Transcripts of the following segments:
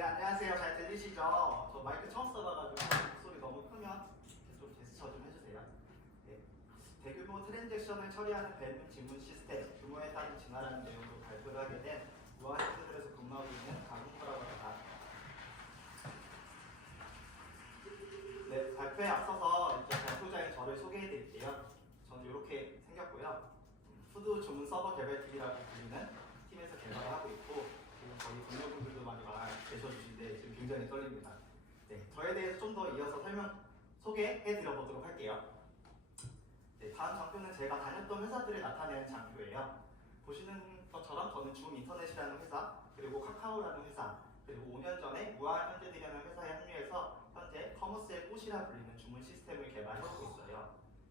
네, 안녕하세요. 잘 들리시죠? 저 마이크 처음 써봐가지고 목소리 너무 크면 좀 제스처 좀 해주세요. 네. 대규모 트랜잭션을 처리하는 뱀 지문 시스템, 규모에 따른 진화라는 내용으로 발표를 하게 된 우아헤드들에서 근무하고 있는 강훈구라고 합니다. 네, 발표에 앞서서 이제 발표자인 저를 소개해드릴게요. 저는 이렇게 생겼고요. 푸드 전문 서버 개발팀이라고 불리는 팀에서 개발을 하고 있고, 지금 저희 동료분들도 많이 계셔주신데 지금 굉장히 떨립니다. 네, 저에 대해서 좀 더 이어서 소개해드려 보도록 할게요. 네, 다음 장표는 제가 다녔던 회사들을 나타내는 장표예요. 보시는 것처럼 저는 줌 인터넷이라는 회사, 그리고 카카오라는 회사, 그리고 5년 전에 무한 현대들이라는 회사에 합류해서 현재 커머스의 꽃이라 불리는 주문 시스템을 개발하고 있어요.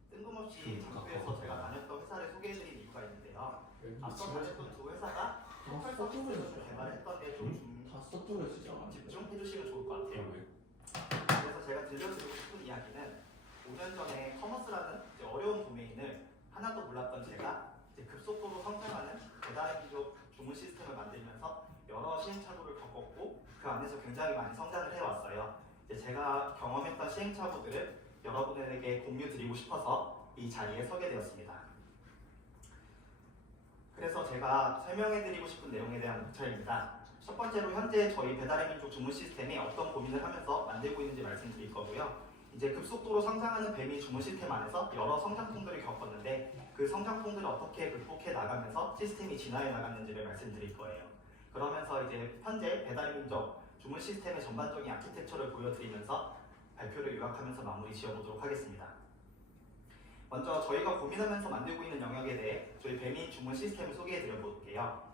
뜬금없이 장표에서 제가 다녔던 회사를 소개해드린 이유가 있는데요. 앞서 다녔던 두 회사가 포털 서비스를 좀 개발했던 데 좀 집중해주시면 좋을 것 같아요. 그래서 제가 들려드리고 싶은 이야기는 5년 전에 커머스라는 어려운 도메인을 하나도 몰랐던 제가 급속도로 성장하는 배달의 민족 주문 시스템을 만들면서 여러 시행착오를 겪었고 그 안에서 굉장히 많이 성장을 해왔어요. 제가 경험했던 시행착오들을 여러분에게 공유드리고 싶어서 이 자리에 서게 되었습니다. 그래서 제가 설명해드리고 싶은 내용에 대한 목차입니다. 첫 번째로 현재 저희 배달의 민족 주문 시스템이 어떤 고민을 하면서 만들고 있는지 말씀드릴 거고요. 이제 급속도로 성장하는 뱀이 주문 시스템 안에서 여러 성장통들을 겪었는데 그 성장통들을 어떻게 극복해 나가면서 시스템이 진화해 나갔는지를 말씀드릴 거예요. 그러면서 이제 현재 배달의 민족 주문 시스템의 전반적인 아키텍처를 보여드리면서 발표를 요약하면서 마무리 지어보도록 하겠습니다. 먼저 저희가 고민하면서 만들고 있는 영역에 대해 저희 뱀인 주문 시스템을 소개해드려 볼게요.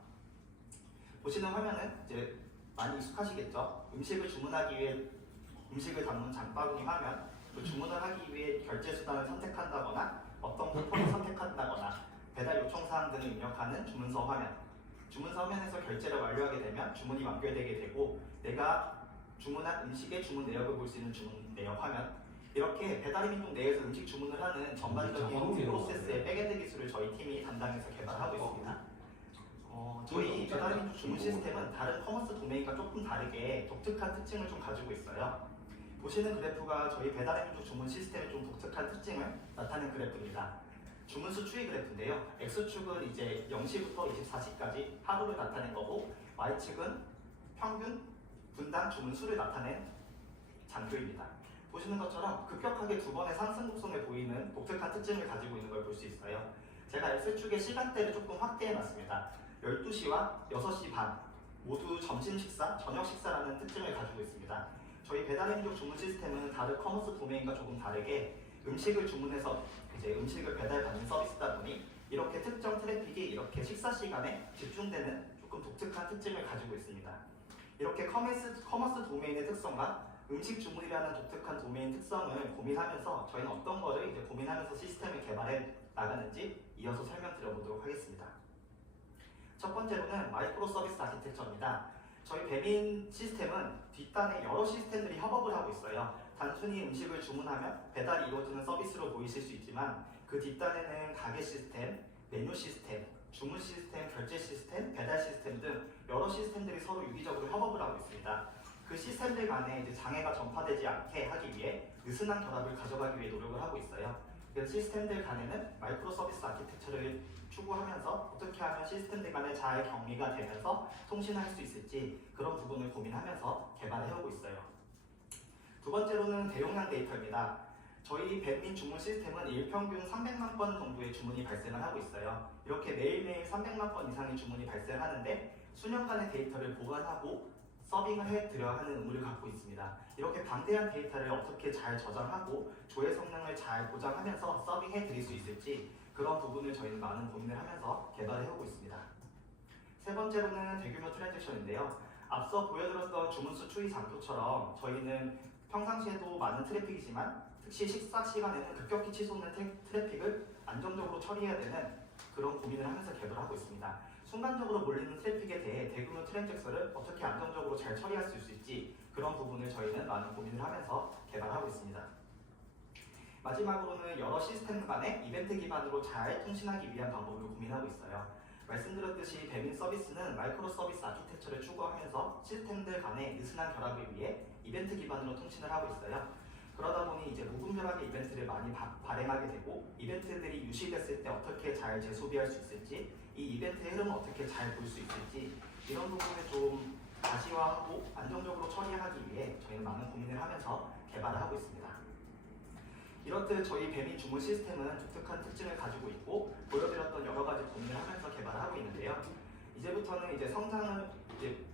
보시는 화면은 이제 많이 익숙하시겠죠? 음식을 주문하기 위해 음식을 담는 장바구니 화면, 또 주문을 하기 위해 결제 수단을 선택한다거나 어떤 쿠폰을 선택한다거나 배달 요청 사항 등을 입력하는 주문서 화면, 주문서 화면에서 결제를 완료하게 되면 주문이 완결되게 되고 내가 주문한 음식의 주문 내역을 볼 수 있는 주문 내역 화면, 이렇게 배달의 민족 내에서 음식 주문을 하는 전반적인 프로세스의 백엔드 기술을 저희 팀이 담당해서 개발하고 있습니다. 저희 배달의 민족 주문 시스템은 다른 커머스 도메인과 조금 다르게 독특한 특징을 좀 가지고 있어요. 보시는 그래프가 저희 배달의 민족 주문 시스템의 좀 독특한 특징을 나타낸 그래프입니다. 주문수 추이 그래프인데요. X축은 이제 0시부터 24시까지 하루를 나타낸 거고 Y축은 평균 분당 주문수를 나타낸 장표입니다. 보시는 것처럼 급격하게 두 번의 상승 곡선을 보이는 독특한 특징을 가지고 있는 걸 볼 수 있어요. 제가 X축의 시간대를 조금 확대해놨습니다. 12시와 6시 반 모두 점심 식사, 저녁 식사라는 특징을 가지고 있습니다. 저희 배달의 민족 주문 시스템은 다른 커머스 도메인과 조금 다르게 음식을 주문해서 이제 음식을 배달받는 서비스다 보니 이렇게 특정 트래픽이 이렇게 식사 시간에 집중되는 조금 독특한 특징을 가지고 있습니다. 이렇게 커머스 도메인의 특성과 음식 주문이라는 독특한 도메인 특성을 고민하면서 저희는 어떤 거를 이제 고민하면서 시스템을 개발해 나가는지 이어서 설명드려보도록 하겠습니다. 첫 번째로는 마이크로 서비스 아키텍처입니다. 저희 배민 시스템은 뒷단에 여러 시스템들이 협업을 하고 있어요. 단순히 음식을 주문하면 배달이 이루어지는 서비스로 보이실 수 있지만 그 뒷단에는 가게 시스템, 메뉴 시스템, 주문 시스템, 결제 시스템, 배달 시스템 등 여러 시스템들이 서로 유기적으로 협업을 하고 있습니다. 그 시스템들 간에 이제 장애가 전파되지 않게 하기 위해 느슨한 결합을 가져가기 위해 노력을 하고 있어요. 그 시스템들 간에는 마이크로 서비스 아키텍처를 추구하면서 어떻게 하면 시스템들 간에 잘 격리가 되면서 통신할 수 있을지 그런 부분을 고민하면서 개발해오고 있어요. 두 번째로는 대용량 데이터입니다. 저희 뱀민 주문 시스템은 일평균 300만 건 정도의 주문이 발생을 하고 있어요. 이렇게 매일매일 300만 건 이상의 주문이 발생하는데 수년간의 데이터를 보관하고 서빙을 해드려야 하는 의무를 갖고 있습니다. 이렇게 방대한 데이터를 어떻게 잘 저장하고 조회 성능을 잘 보장하면서 서빙해 드릴 수 있을지 그런 부분을 저희는 많은 고민을 하면서 개발해 오고 있습니다. 세 번째로는 대규모 트랜잭션인데요. 앞서 보여드렸던 주문수 추이 장표처럼 저희는 평상시에도 많은 트래픽이지만 특히 식사 시간에는 급격히 치솟는 트래픽을 안정적으로 처리해야 되는 그런 고민을 하면서 개발하고 있습니다. 순간적으로 몰리는 트래픽에 대해 대규모 트랜잭션을 어떻게 안정적으로 잘 처리할 수 있을지 그런 부분을 저희는 많은 고민을 하면서 개발하고 있습니다. 마지막으로는 여러 시스템 간에 이벤트 기반으로 잘 통신하기 위한 방법을 고민하고 있어요. 말씀드렸듯이 배민 서비스는 마이크로 서비스 아키텍처를 추구하면서 시스템들 간의 느슨한 결합을 위해 이벤트 기반으로 통신을 하고 있어요. 그러다 보니 이제 무분별하게 이벤트를 많이 발행하게 되고 이벤트들이 유실됐을 때 어떻게 잘 재소비할 수 있을지, 이 이벤트의 흐름을 어떻게 잘 볼 수 있을지 이런 부분을 좀 가시화하고 안정적으로 처리하기 위해 저희는 많은 고민을 하면서 개발을 하고 있습니다. 이렇듯 저희 배민 주문 시스템은 독특한 특징을 가지고 있고 보여드렸던 여러 가지 고민을 하면서 개발을 하고 있는데요. 이제부터는 이제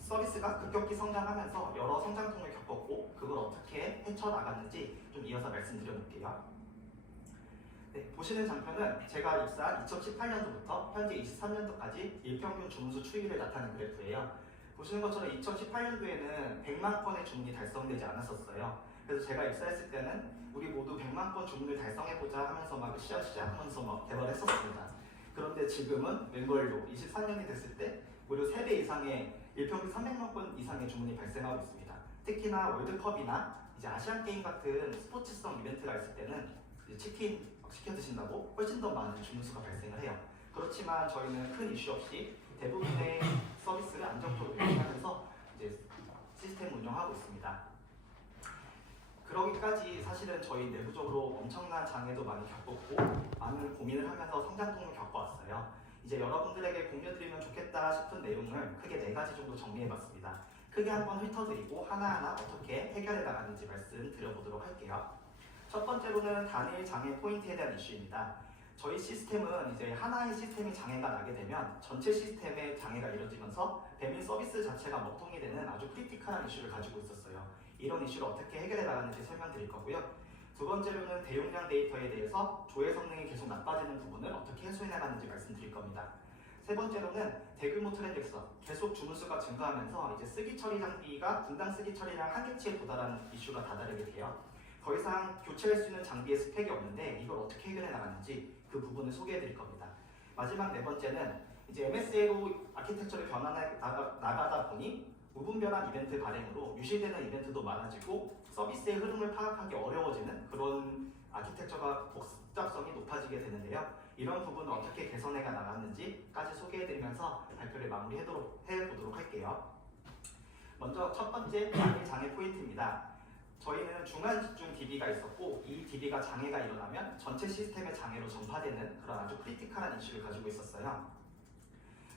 서비스가 급격히 성장하면서 여러 성장통을 겪었고 그걸 어떻게 헤쳐나갔는지 좀 이어서 말씀드려 볼게요. 네, 보시는 장표는 제가 입사한 2018년도부터 현재 23년도까지 일평균 주문수 추이를 나타낸 그래프예요. 보시는 것처럼 2018년도에는 100만 건의 주문이 달성되지 않았었어요. 그래서 제가 입사했을 때는 우리 모두 100만 건 주문을 달성해보자 하면서 막 으쌰으쌰 하면서 막 개발했었습니다. 그런데 지금은 웬걸로 23년이 됐을 때 무려 3배 이상의 일평균 300만 건 이상의 주문이 발생하고 있습니다. 특히나 월드컵이나 이제 아시안 게임 같은 스포츠성 이벤트가 있을 때는 이제 치킨 시켜 드신다고 훨씬 더 많은 주문 수가 발생을 해요. 그렇지만 저희는 큰 이슈 없이 대부분의 서비스를 안정적으로 유지하면서 이제 시스템 운영하고 있습니다. 그러기까지 사실은 저희 내부적으로 엄청난 장애도 많이 겪었고 많은 고민을 하면서 성장통을 겪어왔어요. 이제 여러분들에게 공유드리면 좋겠다 싶은 내용을 크게 4가지 정도 정리해봤습니다. 크게 한번 훑어드리고 하나하나 어떻게 해결해 나가는지 말씀드려보도록 할게요. 첫 번째로는 단일 장애 포인트에 대한 이슈입니다. 저희 시스템은 이제 하나의 시스템이 장애가 나게 되면 전체 시스템의 장애가 이루어지면서 배민 서비스 자체가 먹통이 되는 아주 크리티컬한 이슈를 가지고 있었어요. 이런 이슈를 어떻게 해결해 나가는지 설명드릴 거고요. 두 번째로는 대용량 데이터에 대해서 조회 성능이 계속 나빠지는 부분을 어떻게 해소해 나가는지 말씀드릴 겁니다. 세 번째로는 대규모 트랜잭션, 계속 주문수가 증가하면서 이제 쓰기 처리 장비가 분당 쓰기 처리량 한계치에 도달하는 이슈가 다다르게 돼요. 더 이상 교체할 수 있는 장비의 스펙이 없는데 이걸 어떻게 해결해 나가는지 그 부분을 소개해 드릴 겁니다. 마지막 4번째는 이제 MSA로 아키텍처를 변환해 나가다 보니 무분별한 이벤트 발행으로 유실되는 이벤트도 많아지고 서비스의 흐름을 파악하기 어려워지는 그런 아키텍처가 복잡성이 높아지게 되는데요. 이런 부분을 어떻게 개선해 나갔는지까지 소개해 드리면서 발표를 마무리해 보도록 할게요. 먼저 첫 번째 단일 장애 포인트입니다. 저희는 중간 집중 DB가 있었고 이 DB가 장애가 일어나면 전체 시스템의 장애로 전파되는 그런 아주 크리티컬한 이슈를 가지고 있었어요.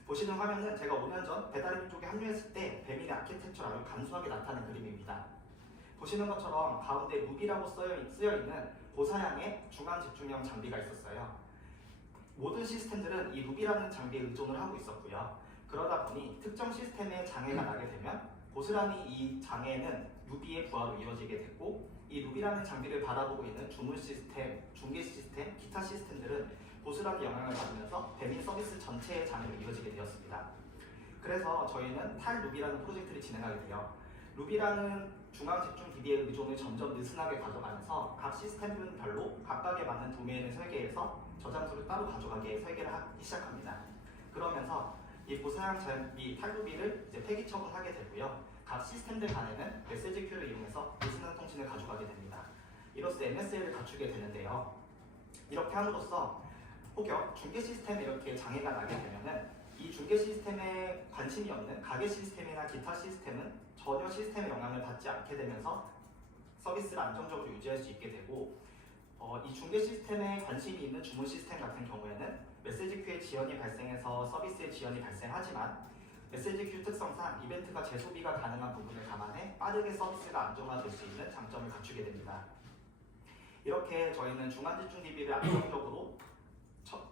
보시는 화면은 제가 5년 전 배달의 민족에 합류했을 때 배민의 아키텍처를 아주 간소하게 나타낸 그림입니다. 보시는 것처럼 가운데 루비라고 쓰여있는 고사양의 중간 집중형 장비가 있었어요. 모든 시스템들은 이 루비라는 장비에 의존을 하고 있었고요. 그러다 보니 특정 시스템에 장애가 나게 되면 고스란히 이 장애는 루비의 부하로 이어지게 됐고 이 루비라는 장비를 바라보고 있는 주문 시스템, 중개 시스템, 기타 시스템들은 고스란히 영향을 받으면서 배민 서비스 전체의 장애로 이어지게 되었습니다. 그래서 저희는 탈루비라는 프로젝트를 진행하게 돼요. 루비라는 중앙 집중 DB의 의존을 점점 느슨하게 가져가면서 각 시스템별로 각각에 맞는 도메인을 설계해서 저장소를 따로 가져가게 설계를 하기 시작합니다. 그러면서 이 고사양 장비 탈루비를 이제 폐기 처분하게 되고요. 각 시스템들 간에는 메시지 큐를 이용해서 느슨한 통신을 가져가게 됩니다. 이로써 MSA를 갖추게 되는데요. 이렇게 함으로써 혹여 중개 시스템에 이렇게 장애가 나게 되면은 이 중개 시스템에 관심이 없는 가게 시스템이나 기타 시스템은 전혀 시스템의 영향을 받지 않게 되면서 서비스를 안정적으로 유지할 수 있게 되고 이 중개 시스템에 관심이 있는 주문 시스템 같은 경우에는 메시지 큐의 지연이 발생해서 서비스의 지연이 발생하지만 메시지 큐 특성상 이벤트가 재소비가 가능한 부분을 감안해 빠르게 서비스가 안정화될 수 있는 장점을 갖추게 됩니다. 이렇게 저희는 중간 집중 DB를 안정적으로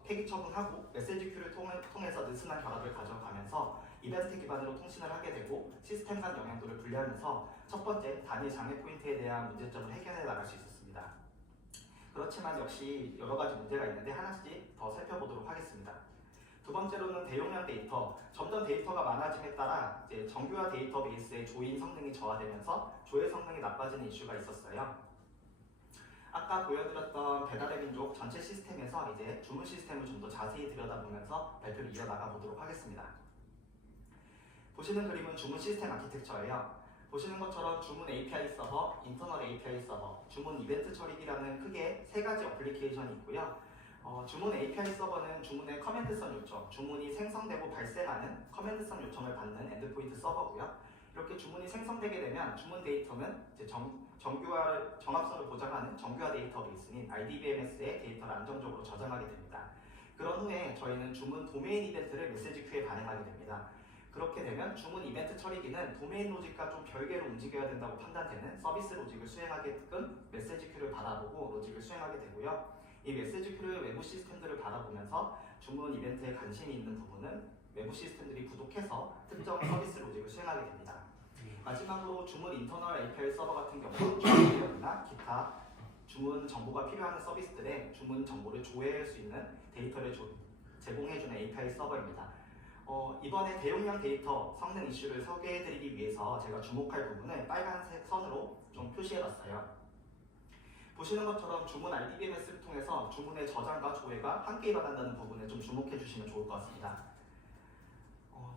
폐기 처분하고 메시지 큐를 통해서 느슨한 결합을 가져가면서 이벤트 기반으로 통신을 하게 되고 시스템 간 영향도를 분리하면서 첫 번째 단일 장애 포인트에 대한 문제점을 해결해 나갈 수 있었습니다. 그렇지만 역시 여러 가지 문제가 있는데 하나씩 더 살펴보도록 하겠습니다. 두 번째로는 대용량 데이터. 점점 데이터가 많아짐에 따라 이제 정교화 데이터베이스의 조인 성능이 저하되면서 조회 성능이 나빠지는 이슈가 있었어요. 아까 보여드렸던 배달의 민족 전체 시스템에서 이제 주문 시스템을 좀 더 자세히 들여다보면서 발표를 이어나가 보도록 하겠습니다. 보시는 그림은 주문 시스템 아키텍처예요. 보시는 것처럼 주문 API 서버, 인터널 API 서버, 주문 이벤트 처리기라는 크게 3가지 어플리케이션이 있고요. 주문 API 서버는 주문의 커맨드선 요청, 주문이 생성되고 발생하는 커맨드선 요청을 받는 엔드포인트 서버고요. 이렇게 주문이 생성되게 되면 주문 데이터는 이제 정합성을 보장하는 정규화 데이터베이스인 RDBMS에 데이터를 안정적으로 저장하게 됩니다. 그런 후에 저희는 주문 도메인 이벤트를 메시지 큐에 반영하게 됩니다. 그렇게 되면 주문 이벤트 처리기는 도메인 로직과 좀 별개로 움직여야 된다고 판단되는 서비스 로직을 수행하게끔 메시지 큐를 받아보고 로직을 수행하게 되고요. 이 메시지 큐를 외부 시스템들을 받아보면서 주문 이벤트에 관심이 있는 부분은 외부 시스템들이 구독해서 특정 서비스 로직을 수행하게 됩니다. 마지막으로 주문 인터널 API 서버 같은 경우는 주문이나 기타 주문 정보가 필요한 서비스들의 주문 정보를 조회할 수 있는 데이터를 제공해주는 API 서버입니다. 이번에 대용량 데이터 성능 이슈를 소개해드리기 위해서 제가 주목할 부분을 빨간색 선으로 좀 표시해봤어요. 보시는 것처럼 주문 RDBMS를 통해서 주문의 저장과 조회가 함께 일어난다는 부분에 좀 주목해주시면 좋을 것 같습니다.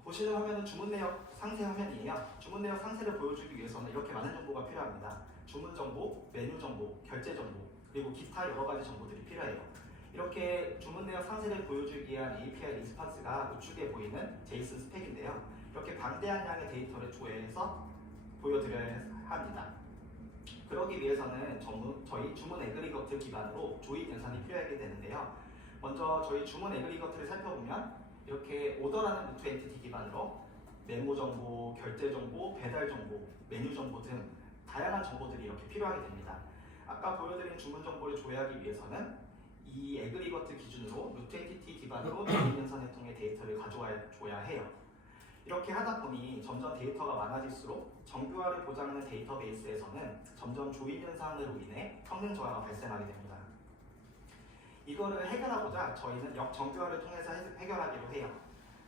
보시는 화면은 주문 내역 상세 화면이에요. 주문 내역 상세를 보여주기 위해서는 이렇게 많은 정보가 필요합니다. 주문 정보, 메뉴 정보, 결제 정보, 그리고 기타 여러 가지 정보들이 필요해요. 이렇게 주문 내역 상세를 보여주기 위한 API 리스판스가 우측에 보이는 JSON 스펙인데요. 이렇게 방대한 양의 데이터를 조회해서 보여드려야 합니다. 그러기 위해서는 저희 주문 에그리거트 기반으로 조인 연산이 필요하게 되는데요. 먼저 저희 주문 에그리거트를 살펴보면 이렇게 오더라는 루트 엔티티 기반으로 메모 정보, 결제 정보, 배달 정보, 메뉴 정보 등 다양한 정보들이 이렇게 필요하게 됩니다. 아까 보여드린 주문 정보를 조회하기 위해서는 이 에그리거트 기준으로 루트 엔티티 기반으로 조인 연산을 통해 데이터를 가져와야 해요. 이렇게 하다 보니 점점 데이터가 많아질수록 정교화를 보장하는 데이터베이스에서는 점점 조인 현상으로 인해 성능 저하가 발생하게 됩니다. 이거를 해결하고자 저희는 역정교화를 통해서 해결하기로 해요.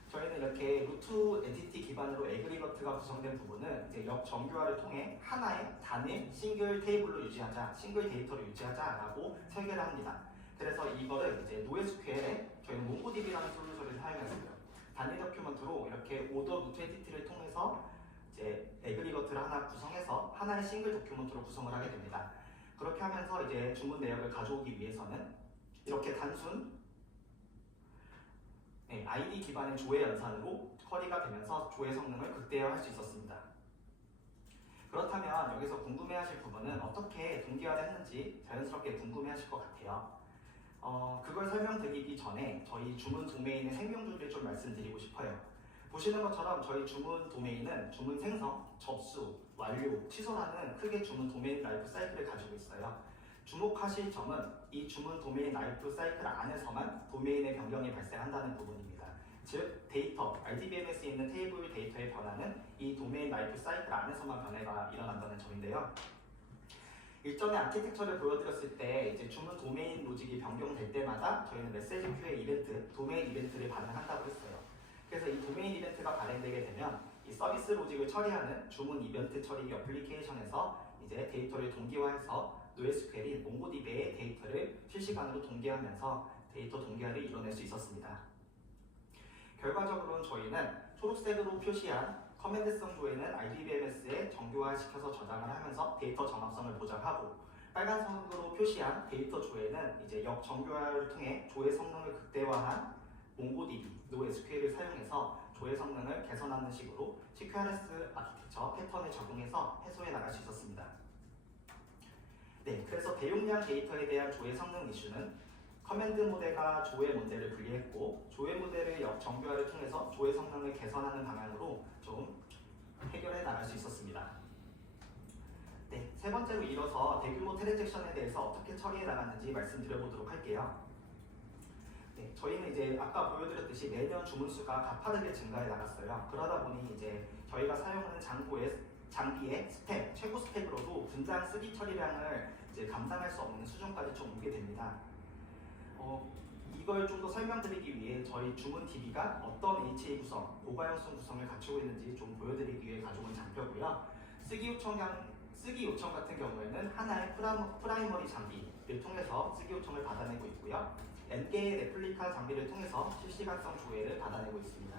저희는 이렇게 루트 엔티티 기반으로 에그리거트가 구성된 부분은 이제 역정교화를 통해 하나의 단일 싱글 테이블로 유지하자, 싱글 데이터를 유지하자라고 설계를 합니다. 그래서 이거를 이제 NoSQL에 저희는 몽고DB라는 솔루션을 사용했어요. 단일 도큐먼트로 이렇게 오더 루트 엔티티를 통해서 이제 에그리거트를 하나 구성해서 하나의 싱글 도큐먼트로 구성을 하게 됩니다. 그렇게 하면서 이제 주문 내역을 가져오기 위해서는 이렇게 단순 ID 기반의 조회 연산으로 쿼리가 되면서 조회 성능을 극대화할 수 있었습니다. 그렇다면 여기서 궁금해하실 부분은 어떻게 동기화를 했는지 자연스럽게 궁금해하실 것 같아요. 그걸 설명드리기 전에 저희 주문 도메인의 생명줄을 좀 말씀드리고 싶어요. 보시는 것처럼 저희 주문 도메인은 주문 생성, 접수, 완료, 취소라는 크게 주문 도메인 라이프 사이클을 가지고 있어요. 주목하실 점은 이 주문 도메인 라이프 사이클 안에서만 도메인의 변경이 발생한다는 부분입니다. 즉 데이터, RDBMS에 있는 테이블 데이터의 변화는 이 도메인 라이프 사이클 안에서만 변화가 일어난다는 점인데요. 일전에 아키텍처를 보여드렸을 때 이제 주문 도메인 로직이 변경될 때마다 저희는 메시지 큐의 이벤트, 도메인 이벤트를 발행한다고 했어요. 그래서 이 도메인 이벤트가 발행되게 되면 이 서비스 로직을 처리하는 주문 이벤트 처리기 어플리케이션에서 이제 데이터를 동기화해서 NoSQL인 몽고DB의 데이터를 실시간으로 동기화하면서 데이터 동기화를 이뤄낼 수 있었습니다. 결과적으로는 저희는 초록색으로 표시한 커맨드성 조회는 RDBMS에 정교화시켜서 저장을 하면서 데이터 정합성을 보장하고 빨간색으로 표시한 데이터 조회는 이제 역정교화를 통해 조회 성능을 극대화한 몽고DB, NoSQL을 사용해서 조회 성능을 개선하는 식으로 CQRS 아키텍처 패턴을 적용해서 해소해 나갈 수 있었습니다. 네, 그래서 대용량 데이터에 대한 조회 성능 이슈는 커맨드 모델과 조회 모델을 분리했고 조회 모델의 역정교화를 통해서 조회 성능을 개선하는 방향으로 좀 해결해 나갈 수 있었습니다. 네, 세 번째로 이어서 대규모 트랜잭션에 대해서 어떻게 처리해 나갔는지 말씀드려보도록 할게요. 네, 저희는 이제 아까 보여드렸듯이 매년 주문수가 가파르게 증가해 나갔어요. 그러다 보니 이제 저희가 사용하는 장비의 스펙, 최고 스펙으로도 분당 쓰기 처리량을 이제 감당할 수 없는 수준까지 좀 오게 됩니다. 이걸 좀 더 설명드리기 위해 저희 주문 DB가 어떤 HA 구성, 고가형성 구성을 갖추고 있는지 좀 보여드리기 위해 가져온 장표고요. 쓰기 요청 같은 경우에는 하나의 프라이머리 장비를 통해서 쓰기 요청을 받아내고 있고요. N개의 레플리카 장비를 통해서 실시간성 조회를 받아내고 있습니다.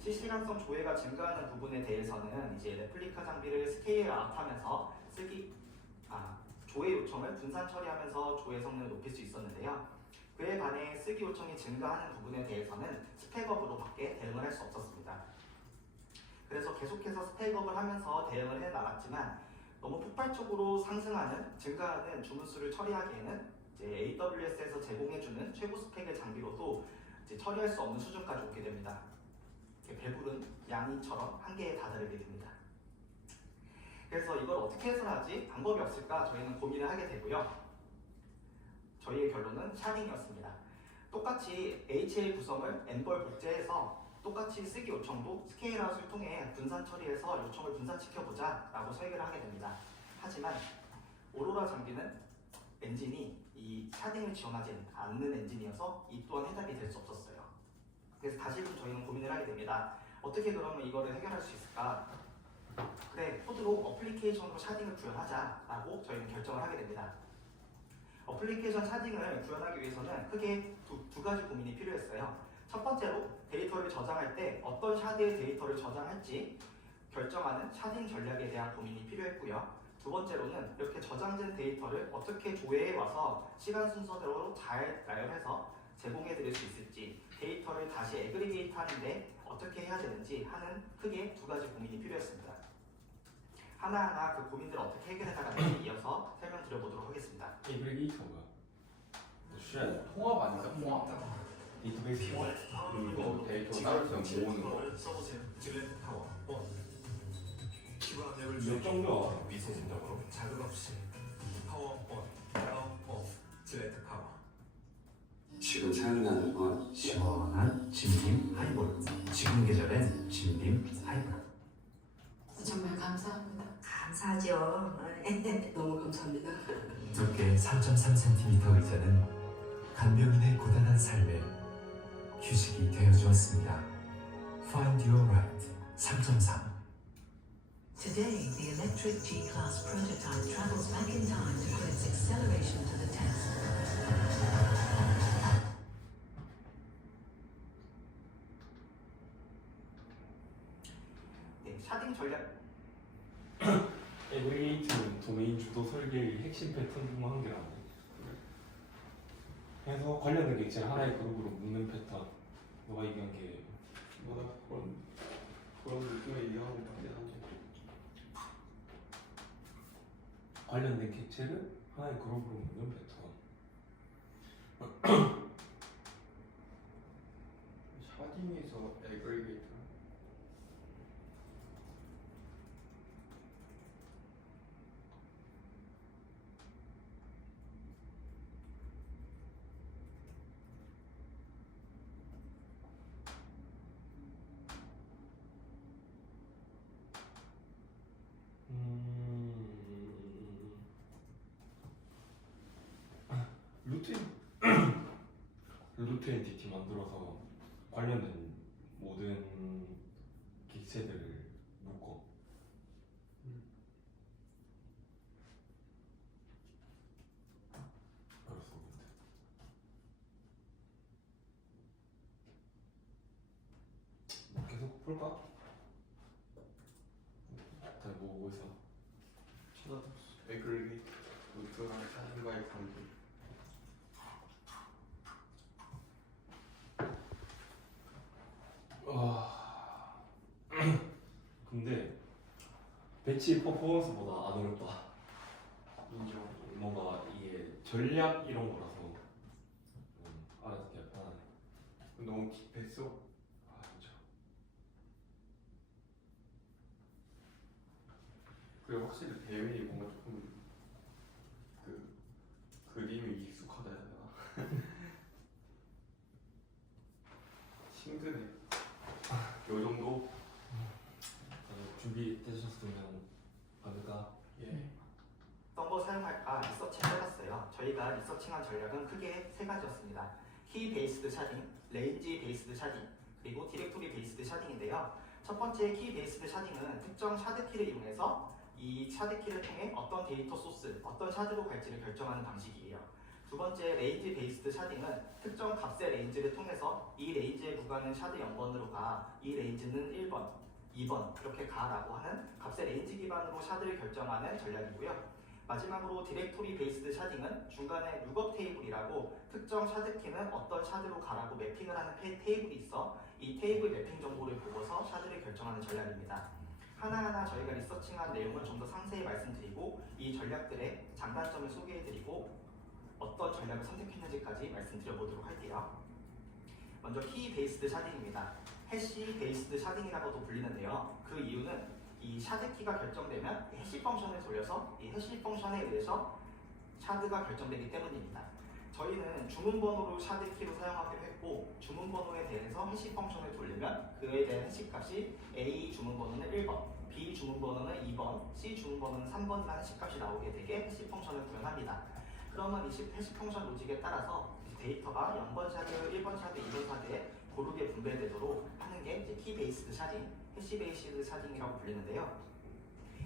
실시간성 조회가 증가하는 부분에 대해서는 이제 레플리카 장비를 스케일 아웃하면서 조회 요청을 분산 처리하면서 조회 성능을 높일 수 있었는데요. 그에 반해 쓰기 요청이 증가하는 부분에 대해서는 스펙업으로밖에 대응을 할 수 없었습니다. 그래서 계속해서 스펙업을 하면서 대응을 해 나갔지만 너무 폭발적으로 증가하는 주문수를 처리하기에는 이제 AWS에서 제공해주는 최고 스펙의 장비로도 이제 처리할 수 없는 수준까지 오게 됩니다. 배부른 양이처럼 한계에 다다르게 됩니다. 그래서 이걸 어떻게 해결하지? 방법이 없을까? 저희는 고민을 하게 되고요. 저희의 결론은 샤딩이었습니다. 똑같이 HA 구성을 n벌 복제해서 똑같이 쓰기 요청도 스케일아웃을 통해 분산 처리해서 요청을 분산시켜보자 라고 설계를 하게 됩니다. 하지만 오로라 장비는 엔진이 이 샤딩을 지원하지 않는 엔진이어서 이 또한 해답이 될 수 없었어요. 그래서 다시금 저희는 고민을 하게 됩니다. 어떻게 그러면 이거를 해결할 수 있을까? 그래, 코드로 어플리케이션으로 샤딩을 구현하자라고 저희는 결정을 하게 됩니다. 어플리케이션 샤딩을 구현하기 위해서는 크게 두 가지 고민이 필요했어요. 첫 번째로 데이터를 저장할 때 어떤 샤드의 데이터를 저장할지 결정하는 샤딩 전략에 대한 고민이 필요했고요. 두 번째로는 이렇게 저장된 데이터를 어떻게 조회해 와서 시간 순서대로 잘 나열해서 제공해 드릴 수 있을지, 데이터를 다시 애그리게이트 하는데 어떻게 해야 되는지 하는 크게 두 가지 고민이 필요했습니다. 하나하나 그 고민들을 어떻게 해결해 나가는지 이어서 설명드려보도록 하겠습니다. 에그리게이터가 뭐야? 쉐 통합 아닌가? 통합. 데이터베이스 이거 데이터 따로서 모으는 거. 써보세요. 질레트 타워. 기반 앱을 몇 정도야? 미세진적으로 자극 없이 파워 질레트 파워. 지금 생각나는 건 시원한 진빔 하이볼. 지금 계절엔 진빔 하이볼. 정말 감사합니다. 감사하죠. 너무 감사합니다. 두께 3.3cm 의자는 간병인의 고단한 삶에 휴식이 되어주었습니다. Find your right 3.3. Today, the electric G-Class prototype travels back in time to put its acceleration to the test. 네, 샤딩 전략. 에그리게이트는 도메인 주도 설계의 핵심 패턴 중 한 개라고. 그래서 관련된 객체를 하나의 그룹으로 묶는 패턴. 너가 얘기한 게 뭐다 그런 느낌의 이해하고 같긴 한데. 관련된 객체를 하나의 그룹으로 묶는 패턴. 샤딩에서 에그리게이터. 루트 엔티티 만들어서 관련된 모든 객체들을 묶어. 그렇습니다. 계속 풀까? 잘 모으고 있어. 찾아봤어. 에그리게이터. 루트랑 샤딩과의 관계. 근데 배치 퍼포먼스보다 안 어렵다. 인정. 뭔가 이게 전략 이런 거라서 알아듣기가 편하네. 너무 딥했어. 아 그렇죠. 그리고 확실히 대면이 뭔가 조금 그 그림이 익숙하다 해야 되나? 힘드네. 요 정도? 준비되셨으면 갑니까? 예. 어떤 거 사용할까 리서칭을 해봤어요. 저희가 리서칭한 전략은 크게 세 가지였습니다. 키 베이스드 샤딩, 레인지 베이스드 샤딩, 그리고 디렉토리 베이스드 샤딩인데요. 첫 번째 키 베이스드 샤딩은 특정 샤드 키를 이용해서 이 샤드 키를 통해 어떤 데이터 소스, 어떤 샤드로 갈지를 결정하는 방식이에요. 두 번째 레인지 베이스드 샤딩은 특정 값의 레인지를 통해서 이 레인지에 구간은 샤드 0번으로 가, 이 레인지는 1번, 2번 이렇게 가라고 하는 값의 레인지 기반으로 샤드를 결정하는 전략이고요. 마지막으로 디렉토리 베이스드 샤딩은 중간에 룩업 테이블이라고 특정 샤드키는 어떤 샤드로 가라고 매핑을 하는 테이블이 있어 이 테이블 매핑 정보를 보고서 샤드를 결정하는 전략입니다. 하나하나 저희가 리서칭한 내용을 좀 더 상세히 말씀드리고 이 전략들의 장단점을 소개해드리고 어떤 전략을 선택했는지까지 말씀드려보도록 할게요. 먼저 키 베이스드 샤딩입니다. 해시 베이스드 샤딩이라고도 불리는데요. 그 이유는 이 샤드키가 결정되면 해시 펑션을 돌려서 이 해시 펑션에 의해서 샤드가 결정되기 때문입니다. 저희는 주문 번호로 샤드키로 사용하기로 했고 주문 번호에 대해서 해시 펑션을 돌리면 그에 대한 해시 값이 A 주문 번호는 1번, B 주문 번호는 2번, C 주문 번호는 3번이라는 해시 값이 나오게 되게 해시 펑션을 구현합니다. 그러면 이 해시 펑션 로직에 따라서 데이터가 0번 샤드, 1번 샤드, 2번 샤드에 고르게 분배되도록 하는 게 이제 키 베이스드 샤딩, 해시 베이스드 샤딩이라고 불리는데요.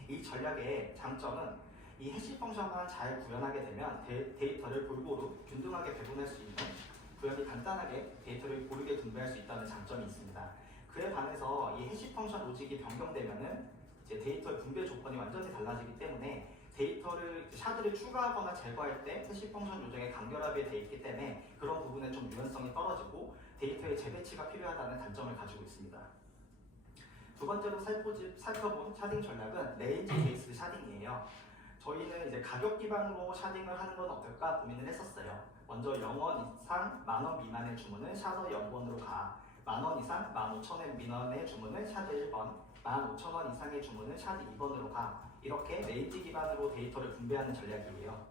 이 전략의 장점은 이 해시 펑션만 잘 구현하게 되면 데이터를 골고루 균등하게 배분할 수 있는 구현이 간단하게 데이터를 고르게 분배할 수 있다는 장점이 있습니다. 그에 반해서 이 해시 펑션 로직이 변경되면은 이제 데이터의 분배 조건이 완전히 달라지기 때문에 데이터를 샤드를 추가하거나 제거할 때 해시 펑션 요정에 간결하게 되어 있기 때문에 그런 부분에 좀 유연성이 떨어지고 데이터의 재배치가 필요하다는 단점을 가지고 있습니다. 두 번째로 살펴본 샤딩 전략은 레인지 베이스드 샤딩이에요. 저희는 이제 가격 기반으로 샤딩을 하는 건 어떨까 고민을 했었어요. 먼저 0원 이상 10,000원 미만의 주문은 샤드 0번으로 가. 10,000원 이상 15,000원 미만의 주문은 샤드 1번. 15,000원 이상의 주문은 샤드 2번으로 가. 이렇게 레인지 기반으로 데이터를 분배하는 전략이에요.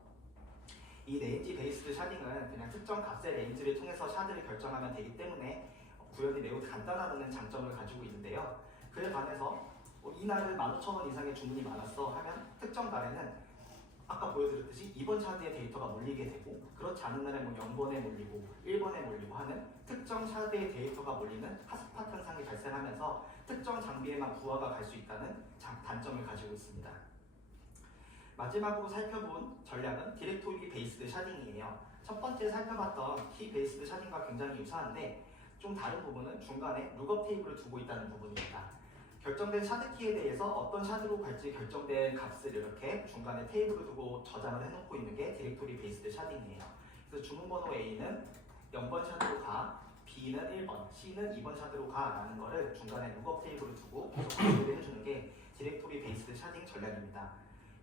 이 레인지 베이스드 샤딩은 그냥 특정 값의 레인지를 통해서 샤드를 결정하면 되기 때문에 구현이 매우 간단하다는 장점을 가지고 있는데요. 그에 반해서 이날은 15,000원 이상의 주문이 많았어 하면 특정 날에는 아까 보여드렸듯이 2번 샤드의 데이터가 몰리게 되고 그렇지 않은 날에 뭐 0번에 몰리고 1번에 몰리고 하는 특정 샤드의 데이터가 몰리는 핫스팟 현상이 발생하면서 특정 장비에만 부하가 갈 수 있다는 단점을 가지고 있습니다. 마지막으로 살펴본 전략은 디렉토리 베이스드 샤딩이에요. 첫 번째 살펴봤던 키 베이스드 샤딩과 굉장히 유사한데 좀 다른 부분은 중간에 룩업 테이블을 두고 있다는 부분입니다. 결정된 샤드키에 대해서 어떤 샤드로 갈지 결정된 값을 이렇게 중간에 테이블을 두고 저장을 해놓고 있는 게 디렉토리 베이스드 샤딩이에요. 그래서 주문번호 A는 0번 샤드로 가, B는 1번, C는 2번 샤드로 가 라는 거를 중간에 룩업 테이블을 두고 계속 공유를 해주는 게 디렉토리 베이스드 샤딩 전략입니다.